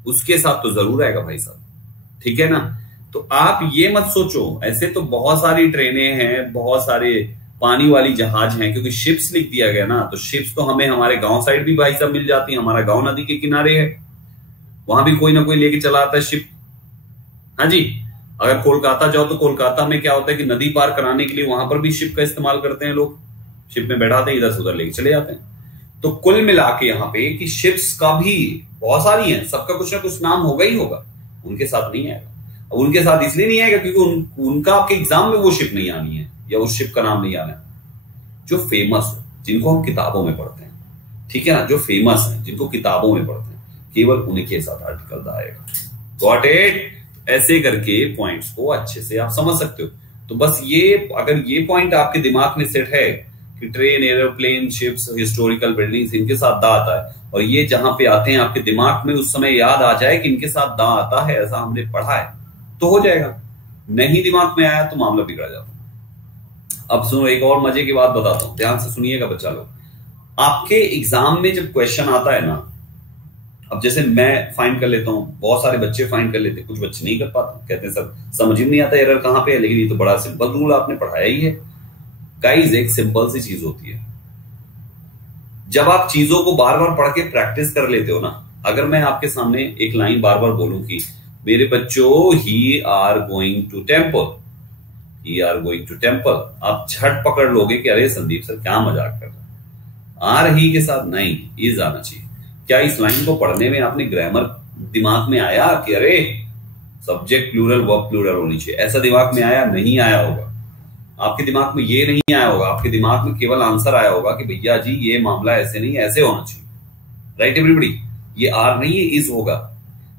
उसके साथ तो जरूर आएगा भाई साहब, ठीक है ना। तो आप ये मत सोचो, ऐसे तो बहुत सारी ट्रेनें हैं, बहुत सारे पानी वाली जहाज हैं, क्योंकि शिप्स लिख दिया गया ना, तो शिप्स तो हमें हमारे गांव साइड भी भाई साहब मिल जाती है। हमारा गांव नदी के किनारे है, वहां भी कोई ना कोई लेके चला आता है शिप। हाँ जी, अगर कोलकाता जाओ तो कोलकाता में क्या होता है कि नदी पार कराने के लिए वहां पर भी शिप का इस्तेमाल करते हैं लोग, शिप में बैठाते हैं, इधर से उधर लेके चले जाते हैं। तो कुल मिला के यहाँ पे कि शिप्स का भी बहुत सारी हैं, सबका कुछ ना कुछ नाम होगा ही होगा, उनके साथ नहीं आएगा। अब उनके साथ इसलिए नहीं आएगा क्योंकि उनका आपके एग्जाम में वो शिप नहीं आनी है या उस शिप का नाम नहीं आना है। जो फेमस हो, जिनको हम किताबों में पढ़ते हैं, ठीक है ना, जो फेमस है, जिनको किताबों में पढ़ते हैं, केवल उनके साथ आर्टिकल द आएगा। Got it? ऐसे करके पॉइंट्स को अच्छे से आप समझ सकते हो। तो बस ये, अगर ये पॉइंट आपके दिमाग में सेट है कि train, aeroplane, ships, historical buildings, इनके साथ द आता है, और ये जहां पे आते हैं आपके दिमाग में उस समय याद आ जाए कि इनके साथ द आता है, ऐसा हमने पढ़ा है, तो हो जाएगा। नहीं दिमाग में आया तो मामला बिगड़ जाता। अब सुनो, एक और मजे की बात बताता हूं, ध्यान से सुनिएगा बच्चा लोग। आपके एग्जाम में जब क्वेश्चन आता है ना, अब जैसे मैं फाइंड कर लेता हूं, बहुत सारे बच्चे फाइंड कर लेते हैं, कुछ बच्चे नहीं कर पाते, कहते हैं सर समझ ही नहीं आता एरर कहां पे है। लेकिन ये तो बड़ा सिंपल रूल आपने पढ़ाया ही है गाइस। एक सिंपल सी चीज होती है, जब आप चीजों को बार बार पढ़ के प्रैक्टिस कर लेते हो ना, अगर मैं आपके सामने एक लाइन बार बार बोलूं कि मेरे बच्चों he are going to temple, he are going to temple, आप झट पकड़ लोगे कि अरे संदीप सर क्या मजाक कर रहे हैं। आर ही के साथ नहीं इज आना चाहिए। क्या इस लाइन को पढ़ने में आपने ग्रामर दिमाग में आया कि अरे सब्जेक्ट प्लूरल वर्ब प्लूरल होनी चाहिए, ऐसा दिमाग में आया? नहीं आया होगा। आपके दिमाग में ये नहीं आया होगा, आपके दिमाग में केवल आंसर आया होगा कि भैया जी ये मामला ऐसे नहीं ऐसे होना चाहिए। Right everybody? ये आर नहीं है, इज होगा।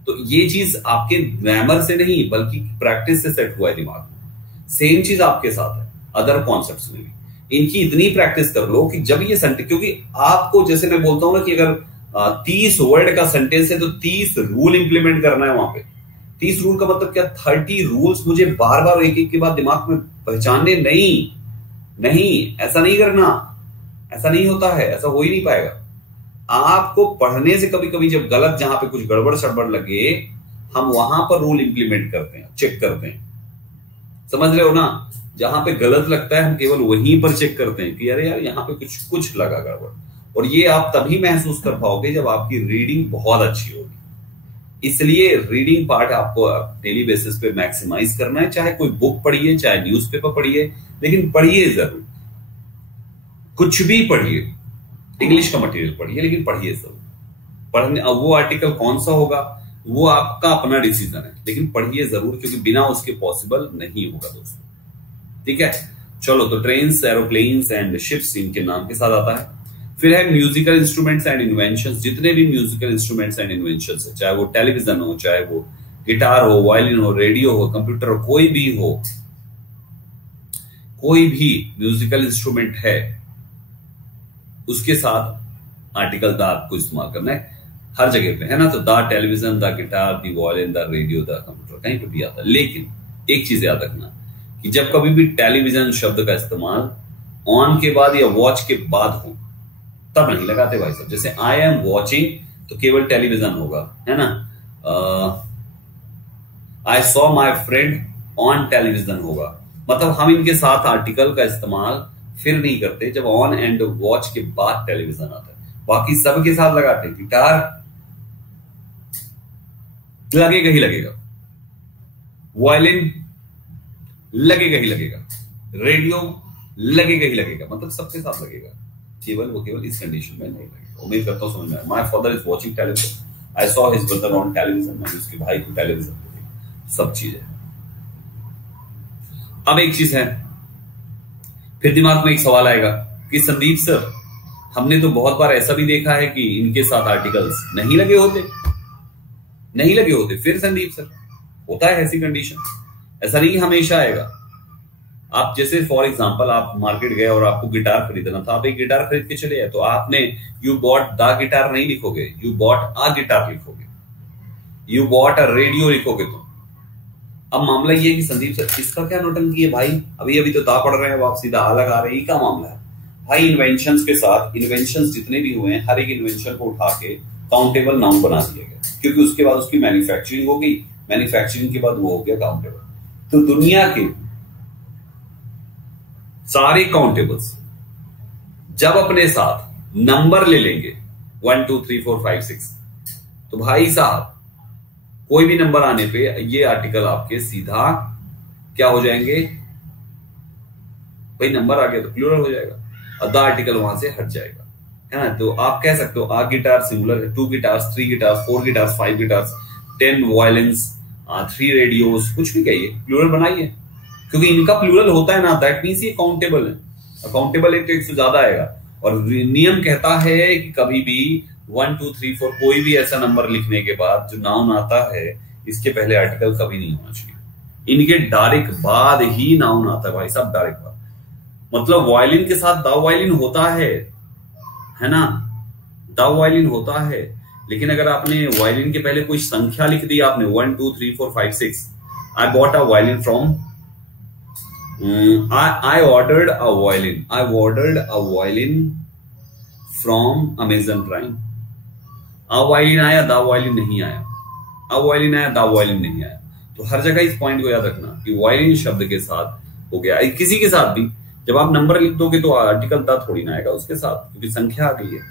तो ये चीज आपके ग्रामर से नहीं बल्कि प्रैक्टिस से सेट हुआ है दिमाग में। सेम चीज आपके साथ है अदर कॉन्सेप्ट्स में भी। इनकी इतनी प्रैक्टिस कर लो कि जब ये सेंटेंस, क्योंकि आपको जैसे मैं बोलता हूं ना कि अगर 30 वर्ड का सेंटेंस है तो 30 रूल इंप्लीमेंट करना है वहां पे। 30 रूल का मतलब क्या? 30 रूल्स मुझे बार बार एक एक के बाद दिमाग में पहचानने नहीं, ऐसा नहीं करना, ऐसा नहीं होता है, ऐसा हो ही नहीं पाएगा। आपको पढ़ने से कभी कभी जब गलत, जहां पे कुछ गड़बड़ सड़बड़ लगे, हम वहां पर रूल इंप्लीमेंट करते हैं, चेक करते हैं। समझ रहे हो ना? जहां पे गलत लगता है हम केवल वहीं पर चेक करते हैं कि अरे यार यहां पे कुछ लगा गड़बड़। और ये आप तभी महसूस कर पाओगे जब आपकी रीडिंग बहुत अच्छी होगी। इसलिए रीडिंग पार्ट आपको डेली बेसिस पे मैक्सिमाइज करना है। चाहे कोई बुक पढ़िए, चाहे न्यूज़पेपर पढ़िए, लेकिन पढ़िए जरूर। कुछ भी पढ़िए, इंग्लिश का मटेरियल पढ़िए, लेकिन पढ़िए जरूर। पढ़ने, अब वो आर्टिकल कौन सा होगा वो आपका अपना डिसीजन है, लेकिन पढ़िए जरूर, क्योंकि बिना उसके पॉसिबल नहीं होगा दोस्तों। ठीक है, चलो। तो ट्रेन्स, एरोप्लेन्स एंड शिप्स इनके नाम के साथ आता है। फिर है म्यूजिकल इंस्ट्रूमेंट्स एंड इन्वेंशंस। जितने भी म्यूजिकल इंस्ट्रूमेंट्स एंड इन्वेंशंस है, चाहे वो टेलीविजन हो, चाहे वो गिटार हो, वायलिन हो, रेडियो हो, कंप्यूटर हो, कोई भी म्यूजिकल इंस्ट्रूमेंट है, उसके साथ आर्टिकल द आपको इस्तेमाल करना है हर जगह पे, है ना। तो the television, the guitar, the violin, the radio, the computer, कहीं पे भी आता है। लेकिन एक चीज याद रखना कि जब कभी भी टेलीविजन शब्द का इस्तेमाल ऑन के बाद या वॉच के बाद हो तब नहीं लगाते भाई साहब। जैसे आई एम वॉचिंग तो केवल टेलीविजन होगा, है ना। I saw my friend on television होगा। मतलब हम इनके साथ आर्टिकल का इस्तेमाल फिर नहीं करते जब ऑन एंड वॉच के बाद टेलीविजन आता है। बाकी सब के साथ लगाते हैं। गिटार लगेगा ही लगेगा, वायलिन लगेगा ही लगेगा, रेडियो लगेगा ही लगेगा, मतलब सबके साथ लगेगा, वो केवल इस कंडीशन में नहीं लगेगा। उम्मीद करता हूँ समझ में आया। My father is watching television, I saw his brother on television, मैंने उसके भाई को टेलीविजन पे देखा, सब चीजें। अब एक चीज है, फिर दिमाग में एक सवाल आएगा कि संदीप सर, हमने तो बहुत बार ऐसा भी देखा है कि इनके साथ आर्टिकल्स नहीं लगे होते, नहीं लगे होते। फिर संदीप सर, होता है ऐसी कंडीशन, ऐसा नहीं हमेशा आएगा। आप जैसे फॉर एग्जांपल आप मार्केट गए और आपको गिटार खरीदना था, आप एक गिटार खरीद के चले आए, तो आपने यू बॉट द गिटार नहीं लिखोगे, यू बॉट अ गिटार लिखोगे, यू बॉट अ रेडियो लिखोगे। तो अब मामला ये है कि संदीप सर इसका क्या नौटंकी है भाई, अभी अभी तो दा पढ़ रहे हैं, आप सीधा आ लगा रहे हैं, क्या मामला है भाई? इन्वेंशंस के साथ, इन्वेंशंस जितने भी हुए हैं, हर एक इन्वेंशन को उठा के काउंटेबल नाउन बना दिया गया, क्योंकि उसके बाद उसकी मैन्युफैक्चरिंग हो गई, मैन्युफैक्चरिंग के बाद वो हो गया काउंटेबल। तो दुनिया के सारे काउंटेबल्स जब अपने साथ नंबर ले लेंगे 1 2 3 4 5 6, तो भाई साहब कोई भी नंबर आने पे ये आर्टिकल आपके सीधा क्या हो जाएंगे भाई, नंबर आ गया तो प्लूरल हो जाएगा, द आर्टिकल वहां से हट जाएगा, है ना। तो आप कह सकते हो आ गिटार सिंगुलर है, 2 guitars, 3 guitars, 4 guitars, 5 guitars, 10 वायलिन्स, 3 radios, कुछ भी कहिए, प्लूरल बनाइए, क्योंकि इनका प्लूरल होता है ना, दैट मीन्स ये काउंटेबल है। काउंटेबल है तो 100 ज्यादा आएगा, और नियम कहता है कि कभी भी 1 2 3 4 कोई भी ऐसा नंबर लिखने के बाद जो नाउन आता है, इसके पहले आर्टिकल कभी नहीं होना चाहिए, इनके डायरेक्ट बाद ही नाउन आता है भाई साहब, डायरेक्ट बाद। मतलब वायलिन के साथ द वायलिन होता है ना, द वायलिन होता है, लेकिन अगर आपने वायलिन के पहले कोई संख्या लिख दी, आपने 1 2 3 4 5 6, I bought a violin from, I ordered a violin. I ordered a violin from Amazon Prime. A violin आया, द वायलिन नहीं आया, a violin आया, द वायलिन नहीं आया। तो हर जगह इस पॉइंट को याद रखना कि वायलिन शब्द के साथ हो गया, किसी के साथ भी जब आप नंबर लिख दोगे तो आर्टिकल द थोड़ी ना आएगा उसके साथ, क्योंकि संख्या आ गई है।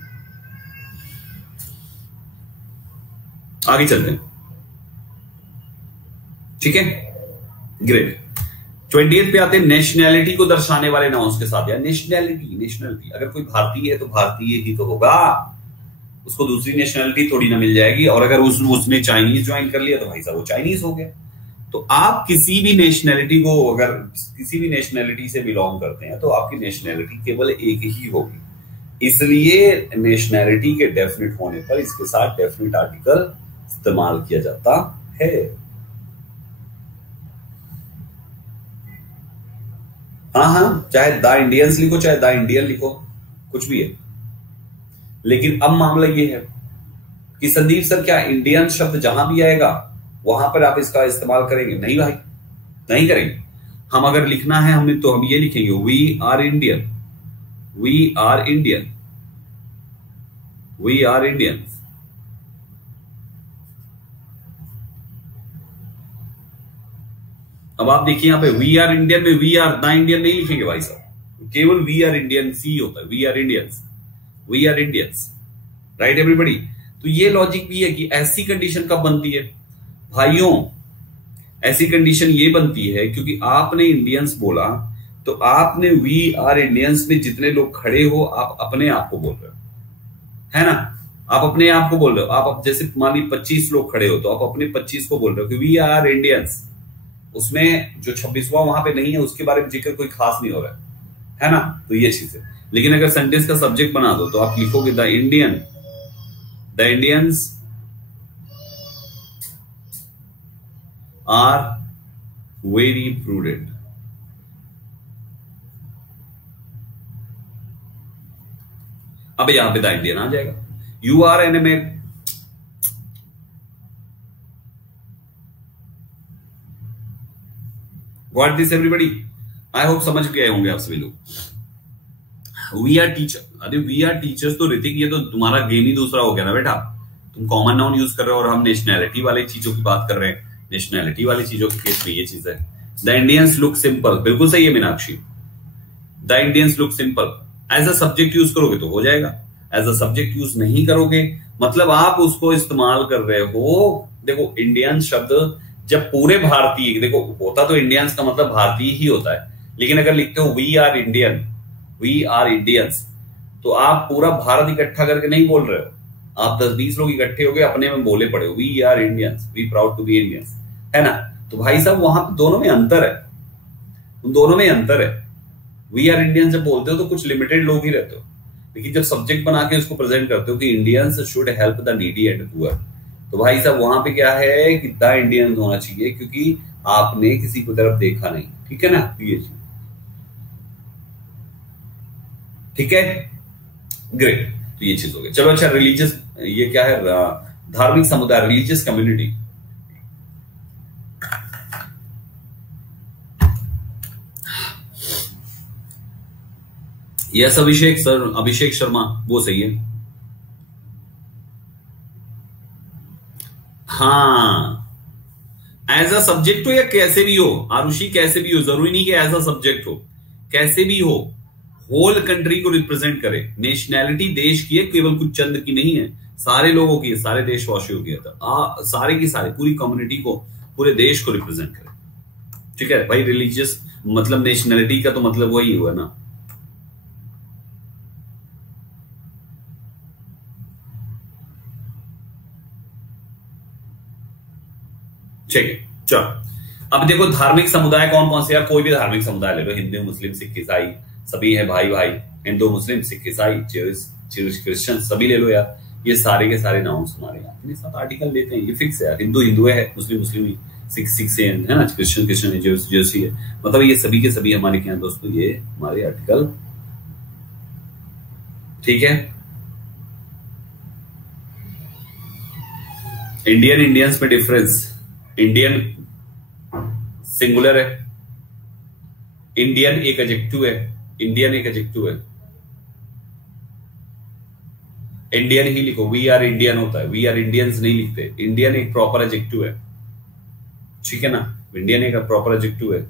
आगे चलते हैं, ठीक है, ग्रेट। 20th पे आते हैं नेशनैलिटी को दर्शाने वाले नाउन्स के साथ। यार नेशनैलिटी, अगर कोई भारतीय है तो भारतीय ही तो होगा, उसको दूसरी नेशनैलिटी थोड़ी ना मिल जाएगी। और अगर उसने चाइनीज ज्वाइन कर लिया तो भाई साहब वो चाइनीज हो गया। तो आप किसी भी नेशनैलिटी को, अगर किसी भी नेशनैलिटी से बिलोंग करते हैं तो आपकी नेशनैलिटी केवल एक ही होगी, इसलिए नेशनैलिटी के डेफिनेट होने पर इसके साथ डेफिनेट आर्टिकल इस्तेमाल किया जाता है। हाँ, चाहे द इंडियंस लिखो, चाहे द इंडियन लिखो, कुछ भी है। लेकिन अब मामला ये है कि संदीप सर क्या इंडियन शब्द जहां भी आएगा वहां पर आप इसका इस्तेमाल करेंगे? नहीं भाई, नहीं करेंगे। हम अगर लिखना है हमें, तो हम ये लिखेंगे we are Indian, we are Indian, we are Indians. अब आप देखिए यहां पे वी आर इंडियन में वी आर द इंडियन नहीं लिखेंगे भाई साहब, केवल वी आर इंडियन सी होता है, we are Indians, we are Indians, right everybody. तो ये लॉजिक भी है कि ऐसी कंडीशन कब बनती है भाइयों, ऐसी कंडीशन ये बनती है क्योंकि आपने इंडियंस बोला, तो आपने वी आर इंडियंस में जितने लोग खड़े हो, आप अपने आप को बोल रहे हो, है ना, आप अपने आप को बोल रहे हो। आप जैसे मान ली 25 लोग खड़े हो, तो आप अपने 25 को बोल रहे हो कि वी आर इंडियंस। उसमें जो 26वां वहां पे नहीं है उसके बारे में जिक्र कोई खास नहीं हो रहा है ना। तो ये चीज है। लेकिन अगर सेंटेंस का सब्जेक्ट बना दो तो आप लिखोगे the Indian, the Indians are very prudent. अब यहां पे द इंडियन आ जाएगा। You are an M, what this everybody, I hope समझ गए होंगे आप सभी लोग। वी आर टीचर, अरे वी आर टीचर्स तो ऋतिक ये तो तुम्हारा गेम ही दूसरा हो गया ना बेटा। तुम कॉमन नाउन यूज कर रहे हो और हम नेशनैलिटी वाली चीजों की बात कर रहे हैं। नेशनैलिटी वाली चीजों के केस में ये चीज है। द इंडियंस लुक सिंपल, बिल्कुल सही है Meenakshi. The Indians look simple as a subject use करोगे तो हो जाएगा, एज अ सब्जेक्ट यूज नहीं करोगे मतलब आप उसको इस्तेमाल कर रहे हो। देखो इंडियन शब्द जब पूरे भारतीय, देखो होता तो इंडियंस का मतलब भारतीय ही होता है, लेकिन अगर लिखते हो we are Indian, we are Indians, तो आप पूरा भारत इकट्ठा करके नहीं बोल रहे हो, आप 10-20 लोग इकट्ठे हो गए अपने में बोले पड़े हो we are Indians, we proud to be Indians, है ना। तो भाई साहब वहां पे दोनों में अंतर है, उन दोनों में अंतर है। वी आर इंडियंस जब बोलते हो तो कुछ लिमिटेड लोग ही रहते हो, लेकिन जब सब्जेक्ट बना के उसको प्रेजेंट करते हो कि Indians should help the needy and poor, तो भाई साहब वहां पे क्या है कि द इंडियंस होना चाहिए, क्योंकि आपने किसी को तरफ देखा नहीं, ठीक है ना। ये चीज ठीक है, ग्रेट। तो ये चीज हो गई। चलो अच्छा, रिलीजियस, ये क्या है, धार्मिक समुदाय, रिलीजियस कम्युनिटी। यस अभिषेक सर, अभिषेक शर्मा, वो सही है। हाँ, एज अ सब्जेक्ट हो या कैसे भी हो आरुषि, कैसे भी हो, जरूरी नहीं कि एज अ सब्जेक्ट हो, कैसे भी हो, होल कंट्री को रिप्रेजेंट करे। नेशनैलिटी देश की है, केवल कुछ चंद की नहीं है, सारे लोगों की है, सारे देशवासियों की है, तो सारे की सारे पूरी कम्युनिटी को, पूरे देश को रिप्रेजेंट करे, ठीक है भाई। रिलीजियस मतलब नेशनैलिटी का तो मतलब वही हुआ ना। ठीक है, चलो अब देखो धार्मिक समुदाय कौन कौन से, यार कोई भी धार्मिक समुदाय ले लो, हिंदू मुस्लिम सिख ईसाई सभी है भाई भाई, हिंदू मुस्लिम सिख ईसाई ज्यूइश क्रिश्चियन सभी ले लो यार, ये सारे के सारे नाउन्स हमारे यहाँ अपने साथ आर्टिकल लेते हैं, ये फिक्स है यार। हिंदू हिंदू है, मुस्लिम मुस्लिम ही, सिख सिख से है ना, क्रिश्चियन क्रिश्चियन है, ज्यूइश है, मतलब ये सभी के सभी हमारे यहाँ दोस्तों, ये हमारे आर्टिकल, ठीक है। इंडियन इंडियंस में डिफरेंस, इंडियन सिंगुलर है, इंडियन एक एडजेक्टिव है, इंडियन एक एडजेक्टिव है, इंडियन ही लिखो, वी आर इंडियन होता है, वी आर इंडियंस नहीं लिखते, इंडियन एक प्रॉपर एडजेक्टिव है, ठीक है ना, इंडियन एक प्रॉपर एडजेक्टिव है।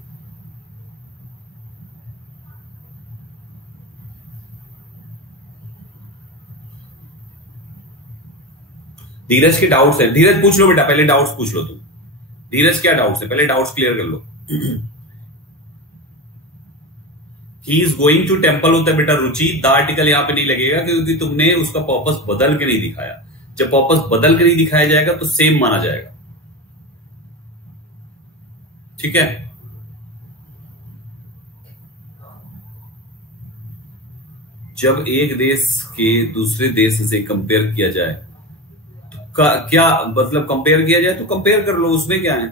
धीरज के डाउट्स है, धीरज पूछ लो बेटा, पहले डाउट्स पूछ लो तुम, धीरज क्या डाउट्स है, पहले डाउट्स क्लियर कर लो। He is going to temple होता है बेटा रुचि, द आर्टिकल यहां पे नहीं लगेगा, क्योंकि तुमने उसका पर्पस बदल के नहीं दिखाया, जब पर्पस बदल के नहीं दिखाया जाएगा तो सेम माना जाएगा, ठीक है। जब एक देश के दूसरे देश से कंपेयर किया जाए तो क्या मतलब, कंपेयर किया जाए तो कंपेयर कर लो, उसमें क्या है,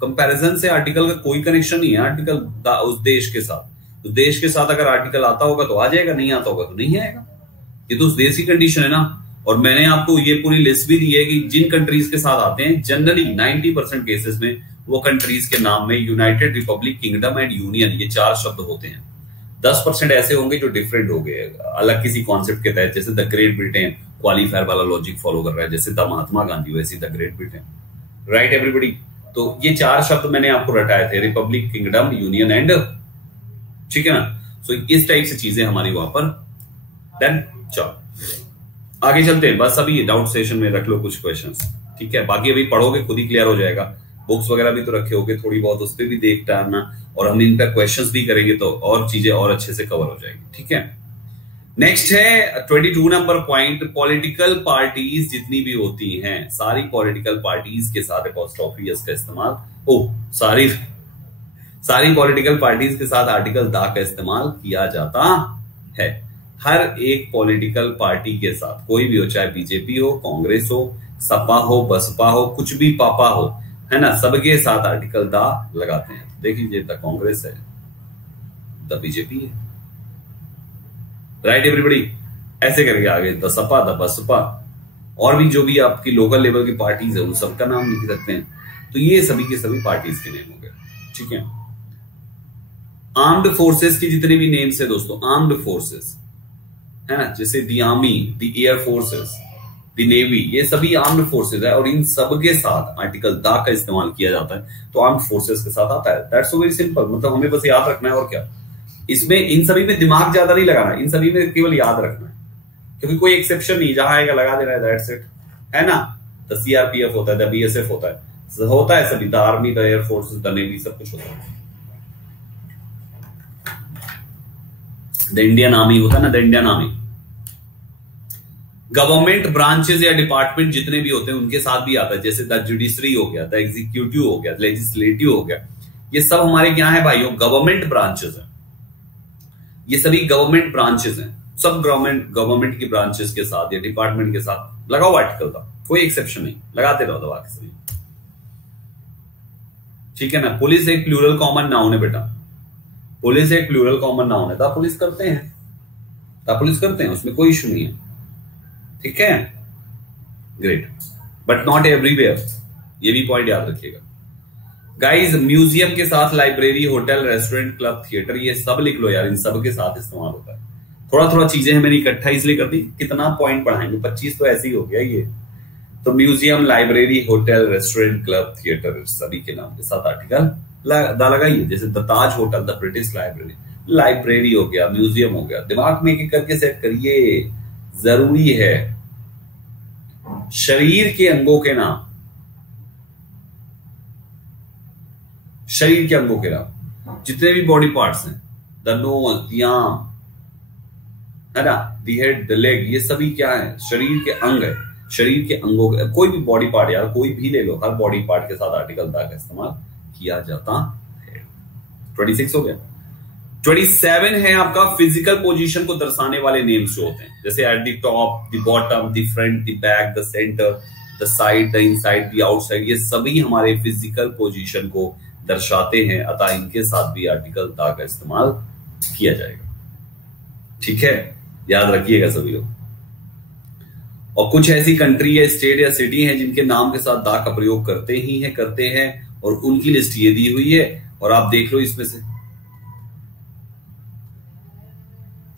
कंपैरिजन से आर्टिकल का कोई कनेक्शन नहीं है, आर्टिकल उस देश के साथ, उस देश के साथ अगर आर्टिकल आता होगा तो आ जाएगा, नहीं आता होगा तो नहीं आएगा, ये तो उस देश की कंडीशन है ना। और मैंने आपको ये पूरी लिस्ट भी दी है कि जिन कंट्रीज के साथ आते हैं जनरली 90% केसेस में वो कंट्रीज के नाम में United Republic, kingdom and union, ये 4 शब्द होते हैं। 10% ऐसे होंगे जो डिफरेंट हो गए अलग किसी कॉन्सेप्ट के तहत, जैसे द ग्रेट ब्रिटेन क्वालिफायर वाला लॉजिक फॉलो कर रहा है, जैसे द महात्मा गांधी वैसी the great Britain, right everybody. तो ये 4 शब्द मैंने आपको रटाए थे, रिपब्लिक, किंगडम, यूनियन एंड, ठीक है ना। सो इस टाइप से चीजें हमारी वहां पर, देन चलो आगे चलते हैं, बस अभी डाउट सेशन में रख लो कुछ क्वेश्चंस, ठीक है, बाकी अभी पढ़ोगे खुद ही क्लियर हो जाएगा, बुक्स वगैरह भी तो रखे होगे थोड़ी बहुत, उस पर भी देख डालना, और हम इन पर क्वेश्चंस भी करेंगे तो और चीजें और अच्छे से कवर हो जाएगी, ठीक है। नेक्स्ट है 22 नंबर पॉइंट, पॉलिटिकल पार्टीज जितनी भी होती हैं, सारी पॉलिटिकल पार्टीज के साथ अपॉस्ट्रोफी एस का इस्तेमाल, सारी पॉलिटिकल पार्टीज के साथ आर्टिकल दा का इस्तेमाल किया जाता है। हर एक पॉलिटिकल पार्टी के साथ, कोई भी हो, चाहे बीजेपी हो, कांग्रेस हो, सपा हो, बसपा हो, कुछ भी पापा हो, है ना, सबके साथ आर्टिकल दा लगाते हैं। देख लीजिए, द कांग्रेस है, द बीजेपी है, राइट एवरीबॉडी, ऐसे करके आगे द सपा, द बसपा, और भी जो भी आपकी लोकल लेवल की पार्टीज है उन सबका नाम लिख सकते हैं। तो ये सभी के सभी पार्टीज के नेम हो गए, ठीक है। आर्म्ड फोर्सेस की जितने भी नेम्स है दोस्तों, आर्म्ड फोर्सेस है ना, जैसे दी आर्मी, दी एयर फोर्सेस, दी नेवी, ये सभी आर्म्ड फोर्सेस है, और इन सब के साथ आर्टिकल दा का इस्तेमाल किया जाता है, तो आर्म्ड फोर्सेस के साथ आता है। दैट्स सो वेरी सिंपल, मतलब हमें बस याद रखना है, और क्या इसमें, इन सभी में दिमाग ज्यादा नहीं लगाना, इन सभी में केवल याद रखना है, क्योंकि कोई एक्सेप्शन नहीं, जहां आएगा लगा देना है, दैट्स इट, है ना। द सीआरपीएफ होता है, द बीएसएफ होता है सभी, the army, the air forces, the navy, सब कुछ होता है। द इंडियन आर्मी होता है ना, the Indian army. Government branches या डिपार्टमेंट जितने भी होते हैं उनके साथ भी आता है, जैसे द जुडिशरी हो गया, द एग्जीक्यूटिव हो गया, लेजिस्लेटिव हो गया, ये सब हमारे क्या है भाइयों, गवर्नमेंट ब्रांचेस हैं। ये सभी गवर्नमेंट ब्रांचेस हैं, सब गवर्नमेंट की ब्रांचेस के साथ या डिपार्टमेंट के साथ लगाओ आर्टिकल था, कोई एक्सेप्शन नहीं, लगाते रहो दबा के सभी, ठीक है ना। पुलिस एक प्लूरल कॉमन नाउन है बेटा, पुलिस एक प्लूरल कॉमन नाउन है, द पुलिस करते हैं, द पुलिस करते हैं, उसमें कोई इशू नहीं है, ठीक है, ग्रेट, बट नॉट एवरीवेयर, ये भी पॉइंट याद रखिएगा गाइस। म्यूजियम के साथ library, hotel, restaurant, club, theatre, ये सब लिख लो यार, इन सब के साथ इस्तेमाल होता है। थोड़ा थोड़ा चीजें हैं, मैंने इकट्ठा इसलिए कर दी, कितना पॉइंट पढ़ाएंगे, 25 तो ऐसे ही हो गया ये। तो museum, library, hotel, restaurant, club, theatre, सभी के नाम के साथ आर्टिकल लगाइए, जैसे the Taj hotel, the British library, library हो गया, म्यूजियम हो गया, दिमाग में एक एक करके सेट करिए, जरूरी है। शरीर के अंगों के नाम, शरीर के अंगों के नाम, जितने भी बॉडी पार्ट्स हैं, द नोज, द आर्म, है ना, द हेड, द लेग, ये सभी क्या है, शरीर के अंग है, शरीर के अंगों के, कोई भी बॉडी पार्ट यार, कोई भी ले लो, हर बॉडी पार्ट के साथ आर्टिकल द का इस्तेमाल किया जाता है। 26 हो गया। 27 है आपका फिजिकल पोजीशन को दर्शाने वाले नेम्स जो होते हैं, जैसे at the top, the bottom, the front, the back, the centre, the side, the inside, the outside, ये सभी हमारे फिजिकल पोजीशन को दर्शाते हैं, अतः इनके साथ भी आर्टिकल द का इस्तेमाल किया जाएगा, ठीक है, याद रखिएगा सभी लोग। और कुछ ऐसी कंट्री या स्टेट या सिटी है जिनके नाम के साथ दा का प्रयोग करते हैं, और उनकी लिस्ट ये दी हुई है, और आप देख लो इसमें से,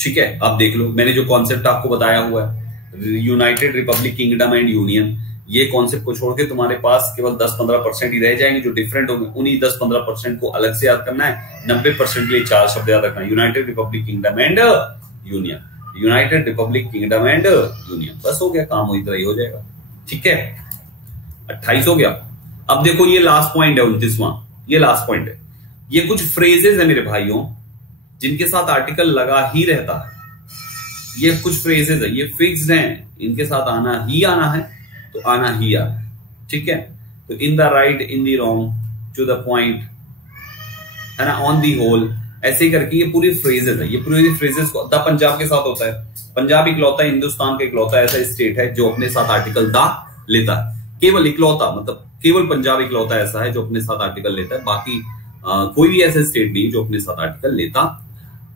ठीक है, आप देख लो, मैंने जो कॉन्सेप्ट आपको बताया हुआ है, United Republic kingdom and union, ये कॉन्सेप्ट को छोड़ के तुम्हारे पास केवल 10-15% ही रह जाएंगे जो डिफरेंट होंगे, उन्हीं 10-15% को अलग से याद करना है, 90% के लिए 4 शब्द याद रखना है, United Republic kingdom and union, United Republic kingdom and union, बस हो गया काम, इतना ही हो जाएगा, ठीक है। 28 हो गया। अब देखो ये लास्ट पॉइंट है, 29वां, ये लास्ट पॉइंट है। ये कुछ फ्रेजेस है मेरे भाइयों जिनके साथ आर्टिकल लगा ही रहता है, ये कुछ फ्रेजेस है, ये फिक्स्ड हैं, इनके साथ आना ही आना है, तो आना ही आना है, ठीक है। तो in the right, in the wrong, to the point, है ना, ऑन दी होल, ऐसे करके ये पूरी फ्रेजेस है, ये पूरी फ्रेजेस को द पंजाब के साथ होता है। पंजाब इकलौता हिंदुस्तान का इकलौता ऐसा स्टेट है जो अपने साथ आर्टिकल द लेता है, केवल इकलौता, मतलब केवल पंजाब इकलौता ऐसा है जो अपने साथ आर्टिकल लेता है, बाकी कोई भी ऐसा स्टेट नहीं जो अपने साथ आर्टिकल लेता।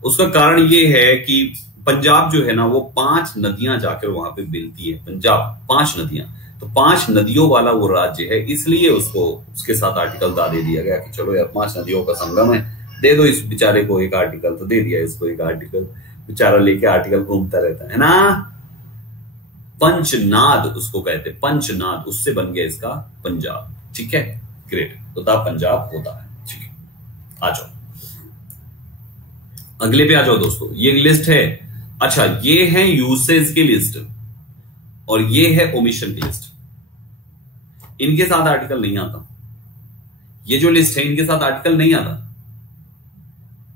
उसका कारण ये है कि पंजाब जो है ना, वो 5 नदियां जाकर वहां पे मिलती है, पंजाब 5 नदियां, तो 5 नदियों वाला वो राज्य है, इसलिए उसको उसके साथ आर्टिकल दा दे दिया गया कि चलो यार 5 नदियों का संगम है, दे दो इस बेचारे को एक आर्टिकल, तो दे दिया इसको एक आर्टिकल, बेचारा लेके आर्टिकल घूमता रहता है ना। पंचनाद उसको कहते हैं, पंचनाद, उससे बन गया इसका पंजाब, ठीक है, ग्रेट, तो दा पंजाब होता है, ठीक है। आ जाओ अगले पे आ जाओ दोस्तों, ये लिस्ट है, अच्छा ये है यूसेज की लिस्ट और ये है ओमिशन की लिस्ट, इनके साथ आर्टिकल नहीं आता, ये जो लिस्ट है इनके साथ आर्टिकल नहीं आता,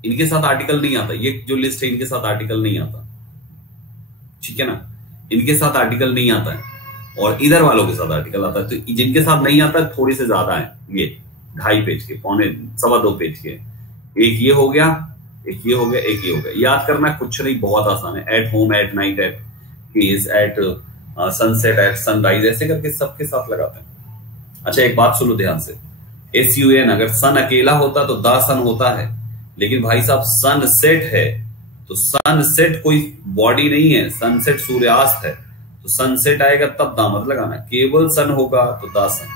इनके साथ आर्टिकल नहीं आता, ये जो लिस्ट है इनके साथ आर्टिकल नहीं आता, ठीक है ना, इनके साथ आर्टिकल नहीं आता है, और इधर वालों के साथ आर्टिकल आता है, तो जिनके साथ नहीं आता थोड़ी से ज्यादा है, ये 2.5 पेज के, 1.25 पेज के, एक ये हो गया, एक ये हो गया, एक ये हो गया, याद करना कुछ नहीं, बहुत आसान है, at home, at night, at case, at sunset, at sunrise, ऐसे करके सबके साथ लगाते हैं। अच्छा एक बात सुनो ध्यान से, SUN, अगर सन अकेला होता तो द सन होता है, लेकिन भाई साहब सनसेट है, तो सनसेट कोई बॉडी नहीं है, सनसेट सूर्यास्त है, तो सनसेट आएगा तब द मत लगाना, केवल सन होगा तो the sun,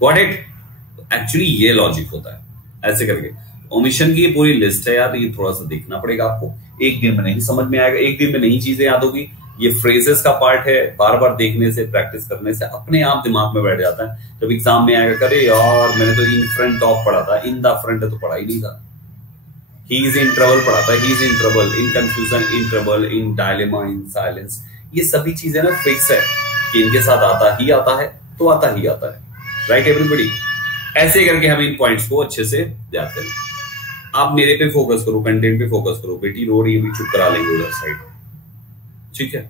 got it. Actually ये लॉजिक होता है, ऐसे करके ओमिशन की पूरी लिस्ट है यार, ये थोड़ा सा देखना पड़ेगा आपको, एक दिन में नहीं समझ में आएगा, एक दिन में नहीं चीजें याद होगी, ये फ्रेजेस का पार्ट है, बार बार देखने से, प्रैक्टिस करने से अपने आप दिमाग में बैठ जाता है, जब एग्जाम में आएगा करे यार मैंने तो इन फ्रंट ऑफ पढ़ा था, इन द फ्रंट तो पढ़ा ही नहीं था, ही इज इन ट्रबल पढ़ा था, he is in trouble, in confusion, in trouble, in dilemma, in silence, ये सभी चीजें ना फिक्स है कि इनके साथ आता ही आता है, तो आता ही आता है, राइट एवरीबॉडी। ऐसे करके हम इन पॉइंट्स को अच्छे से याद करें। आप मेरे पे फोकस करो, कंटेंट पे फोकस करो। बेटी रोड ये भी चुप करा लेंगे उधर साइड, ठीक है।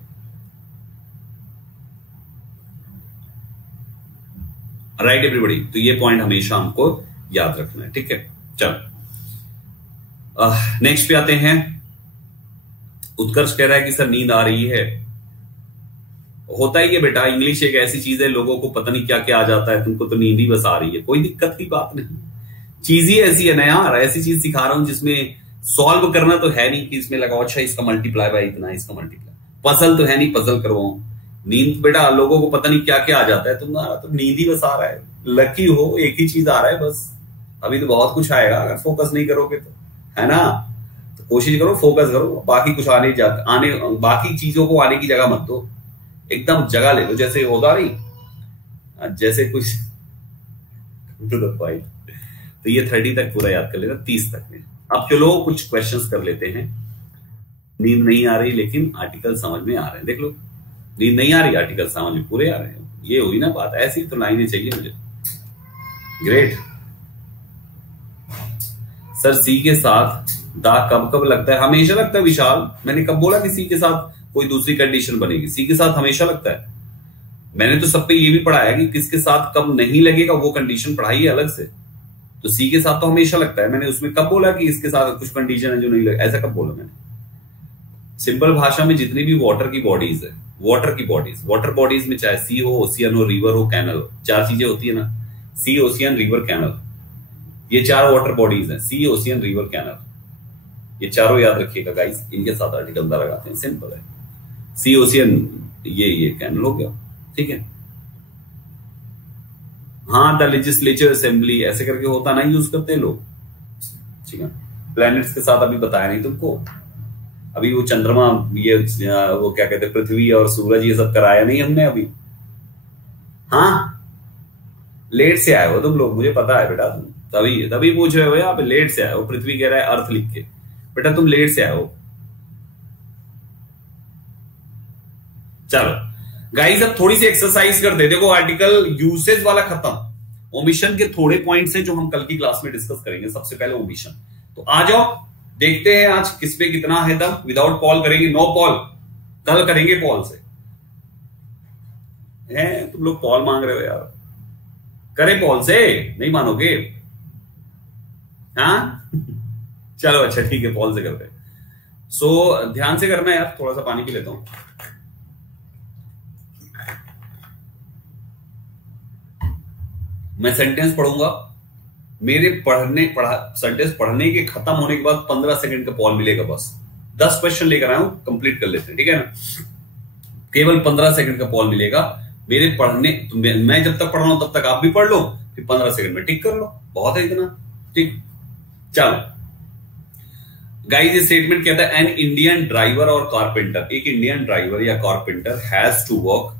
राइट एवरीबॉडी, तो ये पॉइंट हमेशा हमको याद रखना है, ठीक है। चलो नेक्स्ट पे आते हैं। उत्कर्ष कह रहा है कि सर नींद आ रही है। होता ही है बेटा, इंग्लिश एक ऐसी चीज है, लोगों को पता नहीं क्या क्या आ जाता है, तुमको तो नींद ही बस आ रही है। कोई दिक्कत की बात नहीं, चीज ही ऐसी है ना यार, ऐसी चीज सिखा रहा हूं जिसमें सॉल्व करना तो है नहीं कि इसमें लगाओ अच्छा इसका मल्टीप्लाई बाय इतना, इसका मल्टीप्लाई, पजल तो है नहीं पजल करवाऊं। नींद बेटा लोगों को पता नहीं क्या क्या आ जाता है, तुम्हारा तो नींद ही बस आ रहा है। लकी हो, एक ही चीज आ रहा है बस। अभी तो बहुत कुछ आएगा अगर फोकस नहीं करोगे तो, है ना। तो कोशिश करो, फोकस करो, बाकी कुछ आने बाकी चीजों को आने की जगह मत दो, एकदम जगह ले लो। जैसे होता नहीं, जैसे कुछ तो ये 30 तक पूरा याद कर लेना, 30 तक में। अब चलो कुछ क्वेश्चंस कर लेते हैं। नींद नहीं आ रही लेकिन आर्टिकल समझ में आ रहे हैं, देख लो। नींद नहीं आ रही, आर्टिकल समझ में पूरे आ रहे हैं, ये हुई ना बात। ऐसी तो लाइनें चाहिए मुझे। ग्रेट। सर सी के साथ दाग कब कब लगता है? हमेशा लगता है विशाल। मैंने कब बोला कि सी के साथ कोई दूसरी कंडीशन बनेगी? सी के साथ हमेशा लगता है। मैंने तो सब पे ये भी पढ़ाया कि किसके साथ कब नहीं लगेगा, वो कंडीशन पढ़ाई है अलग से। तो सी के साथ तो हमेशा लगता है। मैंने उसमें कब बोला कि इसके साथ कुछ कंडीशन है जो नहीं लगेगा? ऐसा कब बोला मैंने? सिंपल भाषा में जितनी भी वाटर की बॉडीज है, वाटर बॉडीज में चाहे सी हो, ओशियन हो, रिवर हो, कैनल हो, 4 चीजें होती है ना, सी, ओशियन, रिवर, कैनल। ये 4 वाटर बॉडीज हैं, सी, ओशियन, रिवर, कैनल। ये चारों याद रखिएगा गाइस, इनके साथ आर्टिकल लगाते हैं, सिंपल है। सी, ओशियन, ये कैनल हो गया, ठीक है। हाँ, द लेजिस्लेचर असेंबली ऐसे करके होता ना, यूज करते हैं लोग, ठीक है। प्लैनेट्स के साथ अभी बताया नहीं तुमको। अभी वो चंद्रमा, ये वो क्या कहते हैं, पृथ्वी और सूरज, ये सब कराया नहीं हमने अभी। हाँ, लेट से आए हो तुम लोग, मुझे पता है बेटा। तुम तभी पूछ रहे हो आप, लेट से आए हो। पृथ्वी कह रहा है अर्थ लिख के, बेटा तुम लेट से आए हो। चलो गाइस, अब थोड़ी सी एक्सरसाइज कर दे। देखो आर्टिकल यूसेज वाला खत्म, ओमिशन के थोड़े पॉइंट्स हैं जो हम कल की क्लास में डिस्कस करेंगे। सबसे पहले ओमिशन। तो आ जाओ, देखते हैं आज किस पे कितना है दम। विदाउट पॉल करेंगे, नो पॉल, कल करेंगे पॉल से। हैं तुम लोग पॉल मांग रहे हो यार, करें पॉल से, नहीं मानोगे? हाँ चलो अच्छा ठीक है, पॉल से करते हैं। सो ध्यान से करना है यार, थोड़ा सा पानी पी लेता हूं। मैं सेंटेंस पढ़ूंगा, मेरे सेंटेंस पढ़ने के खत्म होने के बाद 15 सेकंड का पॉल मिलेगा बस। 10 क्वेश्चन लेकर आया हूं, कंप्लीट कर लेते हैं, ठीक है ना। केवल 15 सेकंड का पॉल मिलेगा मेरे पढ़ने। तो मैं जब तक पढ़ रहा हूं तब तक आप भी पढ़ लो, फिर 15 सेकंड में टिक कर लो, बहुत है इतना, ठीक। चलो गाइस, ये स्टेटमेंट कहता है एन इंडियन ड्राइवर और कारपेंटर, एक इंडियन ड्राइवर या carpenter has to work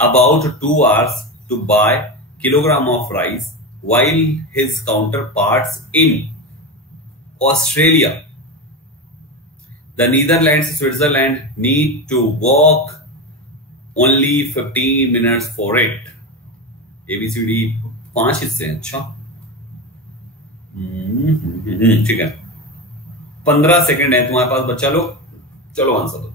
about 2 hours to buy kilogram of rice while his counterparts in Australia, the Netherlands, Switzerland need to walk only 15 minutes for it. ABCD 5 हिस्से हैं, अच्छा ठीक है। 15 second है तुम्हारे पास बच्चा लोग, चलो आंसर दो।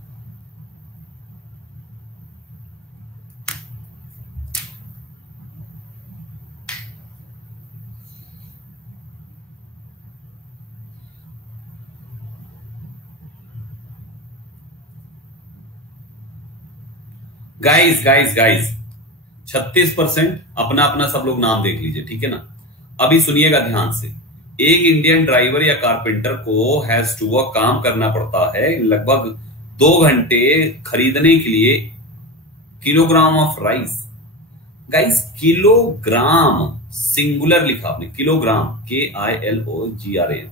गाइस 36% अपना अपना सब लोग नाम देख लीजिए, ठीक है ना। अभी सुनिएगा ध्यान से। एक इंडियन ड्राइवर या कारपेंटर को हैज टू वर्क, काम करना पड़ता है लगभग 2 घंटे खरीदने के लिए kilogram of rice. Guys kilogram singular लिखा आपने, किलोग्राम KILOGRAM,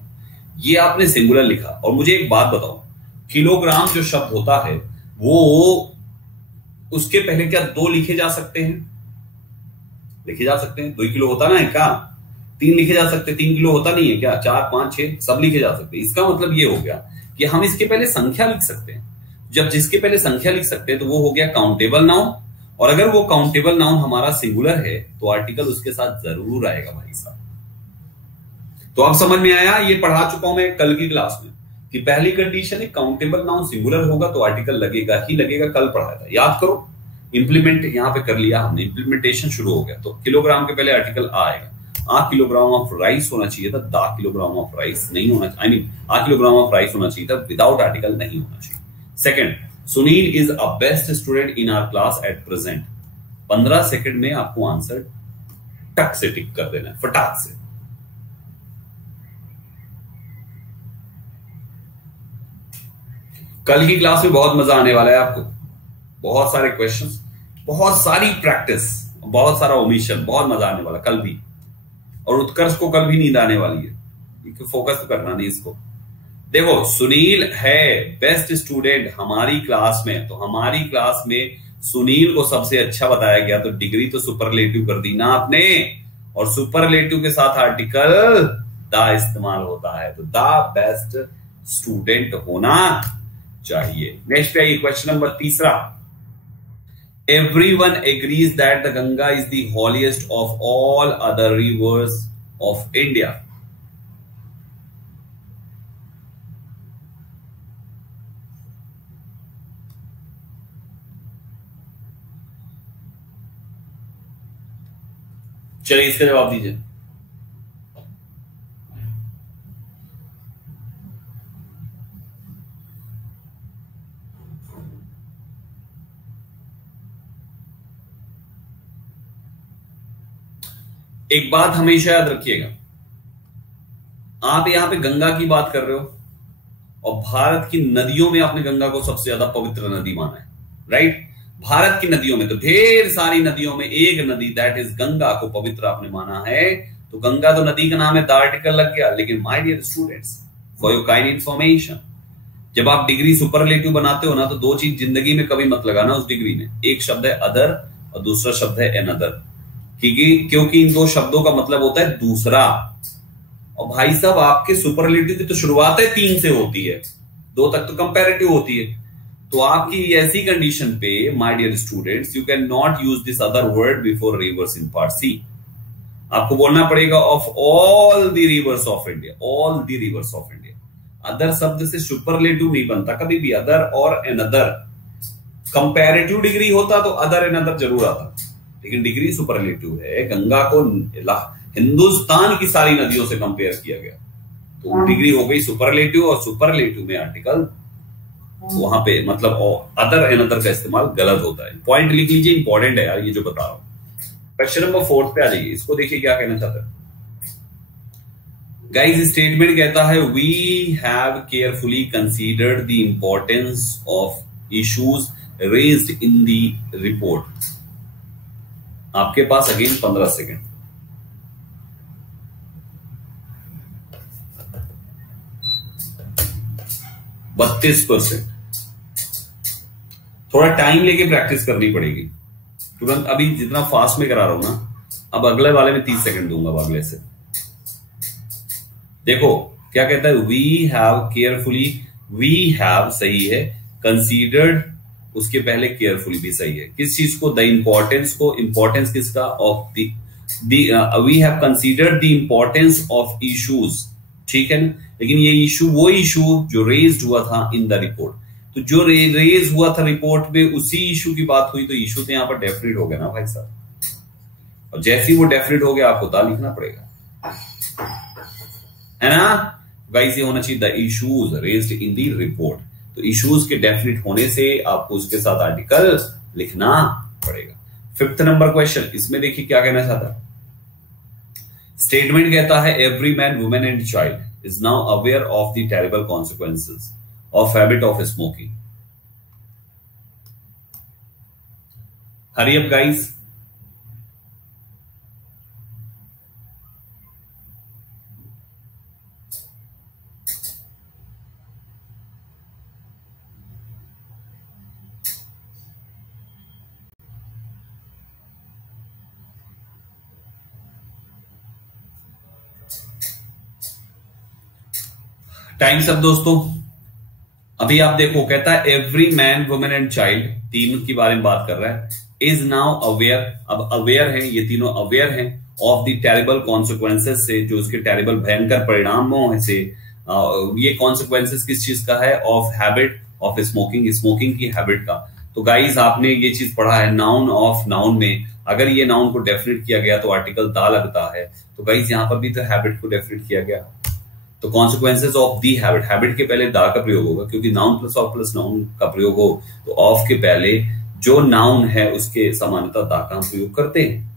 ये आपने सिंगुलर लिखा। और मुझे एक बात बताओ, किलोग्राम जो शब्द होता है वो उसके पहले क्या 2 लिखे जा सकते हैं? लिखे जा सकते हैं। 2 किलो होता ना है क्या? 3 लिखे जा सकते हैं। 3 किलो होता नहीं है क्या? 4, 5, 6 सब लिखे जा सकते हैं। इसका मतलब ये हो गया कि हम इसके पहले संख्या लिख सकते हैं। जब जिसके पहले संख्या लिख सकते हैं तो वो हो गया काउंटेबल नाउन। और अगर वो काउंटेबल नाउन हमारा सिंगुलर है तो आर्टिकल उसके साथ जरूर आएगा भाई साहब। तो अब समझ में आया, ये पढ़ा चुका हूं मैं कल की क्लास में कि पहली कंडीशन है काउंटेबल नाउन सिंगुलर होगा तो आर्टिकल लगेगा ही लगेगा, कल पढ़ाया था, याद करो। इंप्लीमेंट यहां पे कर लिया हमने, इंप्लीमेंटेशन शुरू हो गया। तो किलोग्राम के पहले आर्टिकल आएगा, आ किलोग्राम ऑफ राइस होना चाहिए था, दा किलोग्राम ऑफ राइस नहीं होना, I mean a kilogram of rice होना चाहिए था, विदाउट आर्टिकल नहीं होना चाहिए। Second, Sunil is a best student in our class at present. 15 second में आपको आंसर टक से टिक कर देना है, फटाक से। कल की क्लास में बहुत मजा आने वाला है आपको, बहुत सारे क्वेश्चंस, बहुत सारी प्रैक्टिस, बहुत सारा ओमिशन, बहुत मजा आने वाला कल भी। और उत्कर्ष को कल भी नींद आने वाली है, क्योंकि फोकस तो करना नहीं इसको। देखो, सुनील है बेस्ट स्टूडेंट हमारी क्लास में, तो हमारी क्लास में सुनील को सबसे अच्छा बताया गया, तो डिग्री तो सुपरलेटिव कर दी ना आपने, और सुपरलेटिव के साथ आर्टिकल द इस्तेमाल होता है, तो द बेस्ट स्टूडेंट होना चाहिए। नेक्स्ट है क्वेश्चन नंबर तीसरा। Everyone agrees that the Ganga is the holiest of all other rivers of India. चलिए इसका जवाब दीजिए। एक बात हमेशा याद रखिएगा, आप यहां पे गंगा की बात कर रहे हो और भारत की नदियों में आपने गंगा को सबसे ज्यादा पवित्र नदी माना है, राइट। भारत की नदियों में, तो ढेर सारी नदियों में एक नदी दैट इज गंगा को पवित्र आपने माना है, तो गंगा तो नदी का नाम है, द आर्टिकल लग गया। लेकिन my dear students, for your kind information, जब आप डिग्री सुपरलेटिव बनाते हो ना, तो दो चीज जिंदगी में कभी मत लगाना उस डिग्री में, एक शब्द है अदर और दूसरा शब्द है एनदर, क्योंकि इन दो शब्दों का मतलब होता है दूसरा। और भाई साहब, आपके सुपरलेटिव की तो शुरुआत है 3 से होती है, 2 तक तो कंपैरेटिव होती है। तो आपकी ऐसी कंडीशन पे my dear students, you can not use this other word before rivers in part C. आपको बोलना पड़ेगा of all the rivers of India, all the rivers of India. Other शब्द से सुपरलेटिव नहीं बनता कभी भी, अदर और एनदर। कंपैरेटिव डिग्री होता तो अदर एनदर जरूर आता, लेकिन डिग्री सुपरलेटिव है। गंगा को हिंदुस्तान की सारी नदियों से कंपेयर किया गया, तो डिग्री हो गई सुपरलेटिव, और सुपरलेटिव में आर्टिकल वहां पे मतलब अदर एंड अदर का इस्तेमाल गलत होता है। पॉइंट लिख लीजिए, इंपॉर्टेंट है यार ये जो बता रहा हूं। क्वेश्चन नंबर 4 पे आ जाइए, इसको देखिए क्या कहना चाहता है गाइस। स्टेटमेंट कहता है we have carefully considered the importance of issues raised in the report. आपके पास अगेन 15 सेकेंड। %32। थोड़ा टाइम लेके प्रैक्टिस करनी पड़ेगी, तुरंत अभी जितना फास्ट में करा रहा हूं ना, अब अगले वाले में 30 सेकंड दूंगा अगले से। देखो क्या कहता है, we have carefully, we have सही है, कंसीडर्ड उसके पहले केयरफुली भी सही है। किस चीज को, द इंपॉर्टेंस को, इंपॉर्टेंस किसका, of we have considered the importance of issues, ठीक है ना। लेकिन ये इशू वो इशू जो रेज्ड हुआ था इन द रिपोर्ट, तो जो रेज हुआ था रिपोर्ट में उसी इशू की बात हुई, तो इशू तो यहां पर डेफिनेट हो गया ना भाई साहब। और जैसे ही वो डेफिनेट हो गया, आपको दा लिखना पड़ेगा, है ना गाइस। ये होना चाहिए the issues raised in the report, तो इश्यूज के डेफिनेट होने से आपको उसके साथ आर्टिकल लिखना पड़ेगा। 5th नंबर क्वेश्चन, इसमें देखिए क्या कहना चाहता है। स्टेटमेंट कहता है every man, women and child is now aware of the terrible consequences of habit of smoking. Hari up guys. Time सब दोस्तों, अभी आप देखो कहता है every man, women and child, तीन की बारे में बात कर रहा है, इज नाउ अवेयर। अब अवेयर है, ये तीनों अवेयर हैं ऑफ द टेरिबल कॉन्सिक्वेंसेस से, जो उसके टेरिबल भयंकर परिणामों से। ये कॉन्सिक्वेंसेस किस चीज का है? Of habit of smoking, smoking की हैबिट का। तो गाइज आपने ये चीज पढ़ा है नाउन ऑफ नाउन में, अगर ये नाउन को डेफिनेट किया गया तो आर्टिकल दा लगता है। तो गाइज यहां पर भी तो हैबिट को डेफिनेट किया गया, तो consequences of the habit, habit के पहले दा का प्रयोग होगा, क्योंकि noun plus of plus noun का प्रयोग हो तो ऑफ के पहले जो नाउन है उसके समानता दा का हम प्रयोग करते हैं।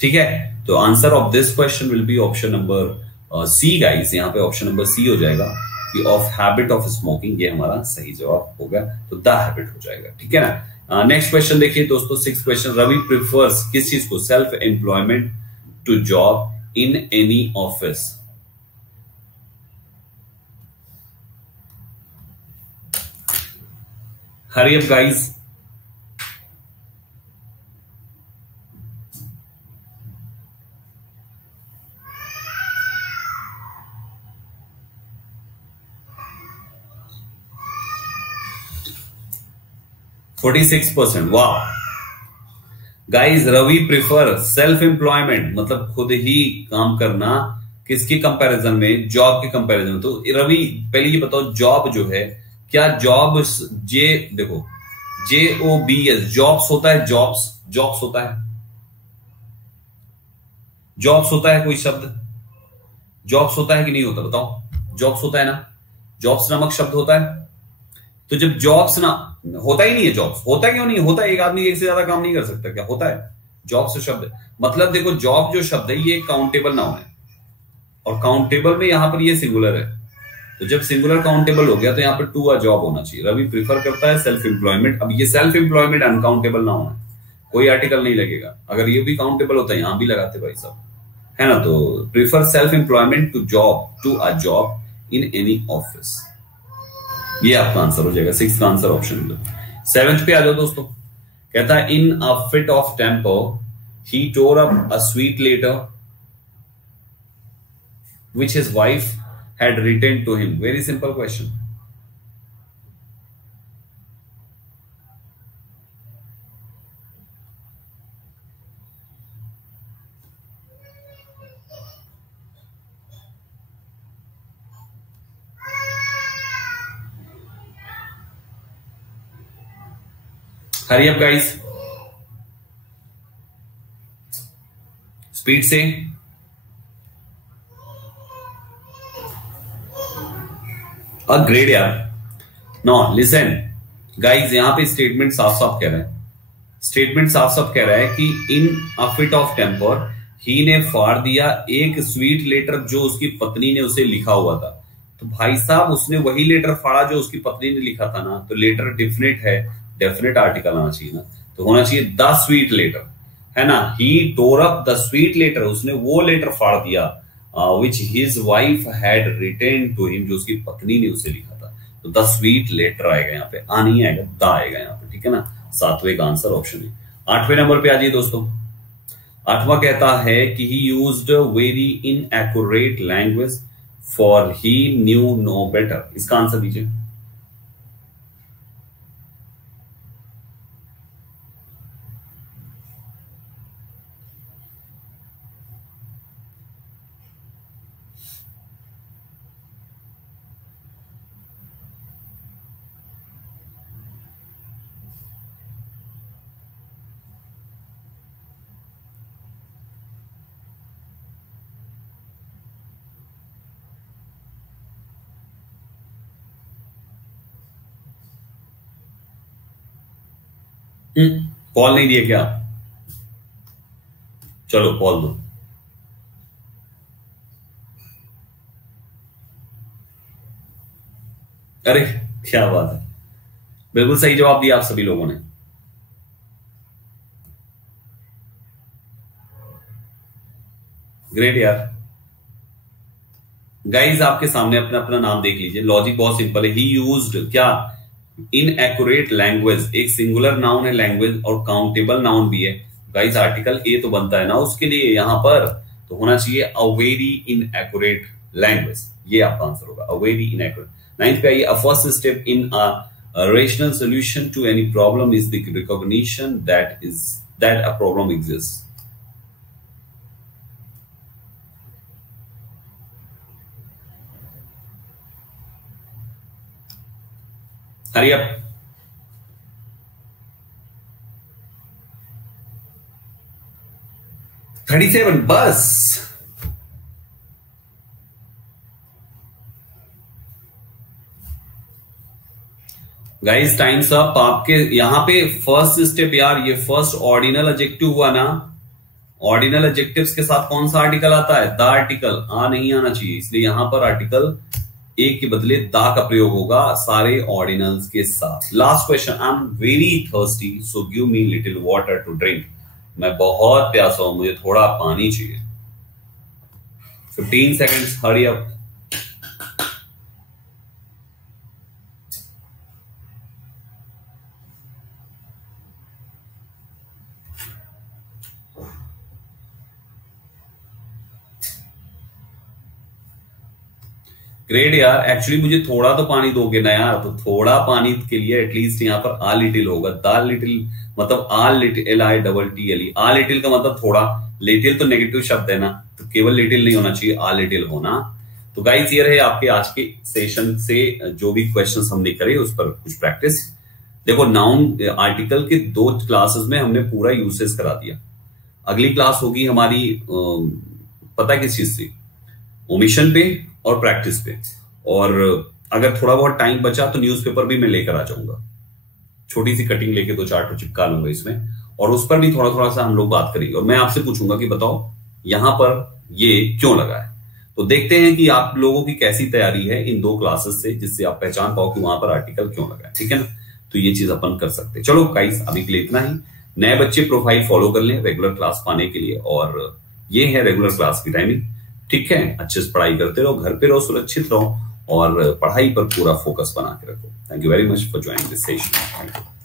ठीक है, तो answer of this question will be option number see guys. यहां पे ऑप्शन नंबर सी हो जाएगा कि ऑफ हैबिट ऑफ स्मोकिंग, ये हमारा सही जवाब होगा, तो द हैबिट हो जाएगा। ठीक है ना। नेक्स्ट क्वेश्चन देखिए दोस्तों, 6 क्वेश्चन। रवि प्रिफर्स किस चीज को? Self employment to job in any office. Hurry up guys. %46। वाह guys, Ravi prefer self employment, मतलब खुद ही काम करना, किसके कंपैरिजन में? जॉब के कंपैरिजन में। तो रवि पहले ये बताओ, जॉब जो है, क्या जॉब देखो JOBS जॉब्स होता है? जॉब्स होता है, जॉब्स होता है कोई शब्द? जॉब्स होता है कि नहीं होता? बताओ, जॉब्स होता है ना? जॉब्स नामक शब्द होता है। तो जब जॉब्स ना होता ही नहीं है, जॉब्स होता है, क्यों नहीं होता? एक आदमी एक से ज्यादा काम नहीं कर सकता, क्या होता है? जॉब्स शब्द मतलब देखो, जॉब जो शब्द है ये काउंटेबल नाउन है, और काउंटेबल में यहां पर ये सिंगुलर है। तो जब सिंगुलर काउंटेबल हो गया तो यहां पर टू अ जॉब होना चाहिए। रवि प्रीफर करता है सेल्फ एम्प्लॉयमेंट। अब ये सेल्फ एम्प्लॉयमेंट अनकाउंटेबल नाउन है, कोई आर्टिकल नहीं लगेगा। अगर ये भी काउंटेबल होता है यहां भी लगाते भाई साहब, है ना। तो prefer self employment to a job in any office, ये आपका आंसर हो जाएगा। 6 का आंसर ऑप्शन। 7th पे आ जाओ दोस्तों। कहता है in a fit of temper he tore up a sweet letter which his wife had written to him. Very simple question. Hurry up guys, speed से। ग्रेड यार। नो लिसन गाइज, यहां पे statement साफ साफ कह रहा है, स्टेटमेंट साफ साफ कह रहा है कि इन अ फिट ऑफ टेम्पर ही ने फाड़ दिया एक स्वीट लेटर जो उसकी पत्नी ने उसे लिखा हुआ था। तो भाई साहब उसने वही लेटर फाड़ा जो उसकी पत्नी ने लिखा था ना, तो लेटर डेफिनेट है, डेफिनेट आर्टिकल आना चाहिए ना, तो होना चाहिए द स्वीट लेटर, है ना। He tore up the sweet letter, उसने वो लेटर फाड़ दिया which his wife had written to him, जो उसकी पत्नी ने उसे लिखा था। तो द स्वीट लेटर आएगा यहाँ पे, आ नहीं आएगा, द आएगा यहाँ पे, ठीक है ना। 7वें का आंसर ऑप्शन है। 8वें नंबर पे आ जाइए दोस्तों। 8वां कहता है कि he used very inaccurate language for he knew no better. इसका आंसर दीजिए। कॉल नहीं दिए क्या? चलो कॉल दो। अरे क्या बात है, बिल्कुल सही जवाब दिया आप सभी लोगों ने। ग्रेट यार। गाइज आपके सामने अपना अपना नाम देख लीजिए, लॉजिक बहुत सिंपल है। ही यूज्ड क्या? इनएक्यूरेट लैंग्वेज, एक सिंगुलर नाउन है लैंग्वेज, और काउंटेबल नाउन भी है। गाइज आर्टिकल ए तो बनता है ना उसके लिए, यहां पर तो होना चाहिए अ वेरी इनएक्यूरेट लैंग्वेज, ये आपका आंसर होगा, अ वेरी इनएक्यूरेट। 9th पे आइए। A first step in a rational solution to any problem is the recognition that is that a problem exists. Hurry up. $37 बस। Guys times up. आपके यहां पे first step यार, ये first ordinal adjective हुआ ना, ऑर्डिनल एडजेक्टिव्स के साथ कौन सा आर्टिकल आता है? The article. आ नहीं आना चाहिए, इसलिए यहां पर आर्टिकल एक के बदले दा का प्रयोग होगा सारे ऑर्डिनल्स के साथ। Last question. I am very thirsty so give me little water to drink. मैं बहुत प्यासा हूं, मुझे थोड़ा पानी चाहिए। 15 सेकेंड्स, हरी अप। ग्रेट यार। एक्चुअली मुझे थोड़ा तो पानी दोगे ना यार, तो थोड़ा पानी के लिए एटलीस्ट यहाँ पर आ लिटिल होगा। द लिटिल मतलब आ लिटिल, LITTLE। आ लिटिल का मतलब थोड़ा, लिटिल तो नेगेटिव शब्द है ना, तो केवल लिटिल नहीं होना चाहिए, आ लिटिल होना। तो गाइस ये रहे आपके आज के सेशन से जो भी क्वेश्चंस हमने करे उस पर कुछ प्रैक्टिस। देखो नाउन आर्टिकल के 2 क्लासेस में हमने पूरा यूसेज करा दिया। अगली क्लास होगी हमारी पता किस चीज से? ओमिशन पे और प्रैक्टिस पे। और अगर थोड़ा बहुत टाइम बचा तो न्यूज़पेपर भी मैं लेकर आ जाऊंगा, छोटी सी कटिंग लेके 2 चार्ट चिपका लूंगा इसमें, और उस पर भी थोड़ा थोड़ा सा हम लोग बात करेंगे। और मैं आपसे पूछूंगा कि बताओ यहां पर ये क्यों लगा है। तो देखते हैं कि आप लोगों की कैसी तैयारी है इन 2 क्लासेस से, जिससे आप पहचान पाओ कि वहां पर आर्टिकल क्यों लगा है। ठीक है ना? तो ये चीज अपन कर सकते हैं। चलो गाइस अभी के लिए इतना ही। नए बच्चे प्रोफाइल फॉलो कर लें रेगुलर क्लास पाने के लिए, और ये है रेगुलर क्लास की टाइमिंग। ठीक है, अच्छे से पढ़ाई करते रहो, घर पे रहो, सुरक्षित रहो, और पढ़ाई पर पूरा फोकस बना के रखो। Thank you very much for joining this session. Thank you.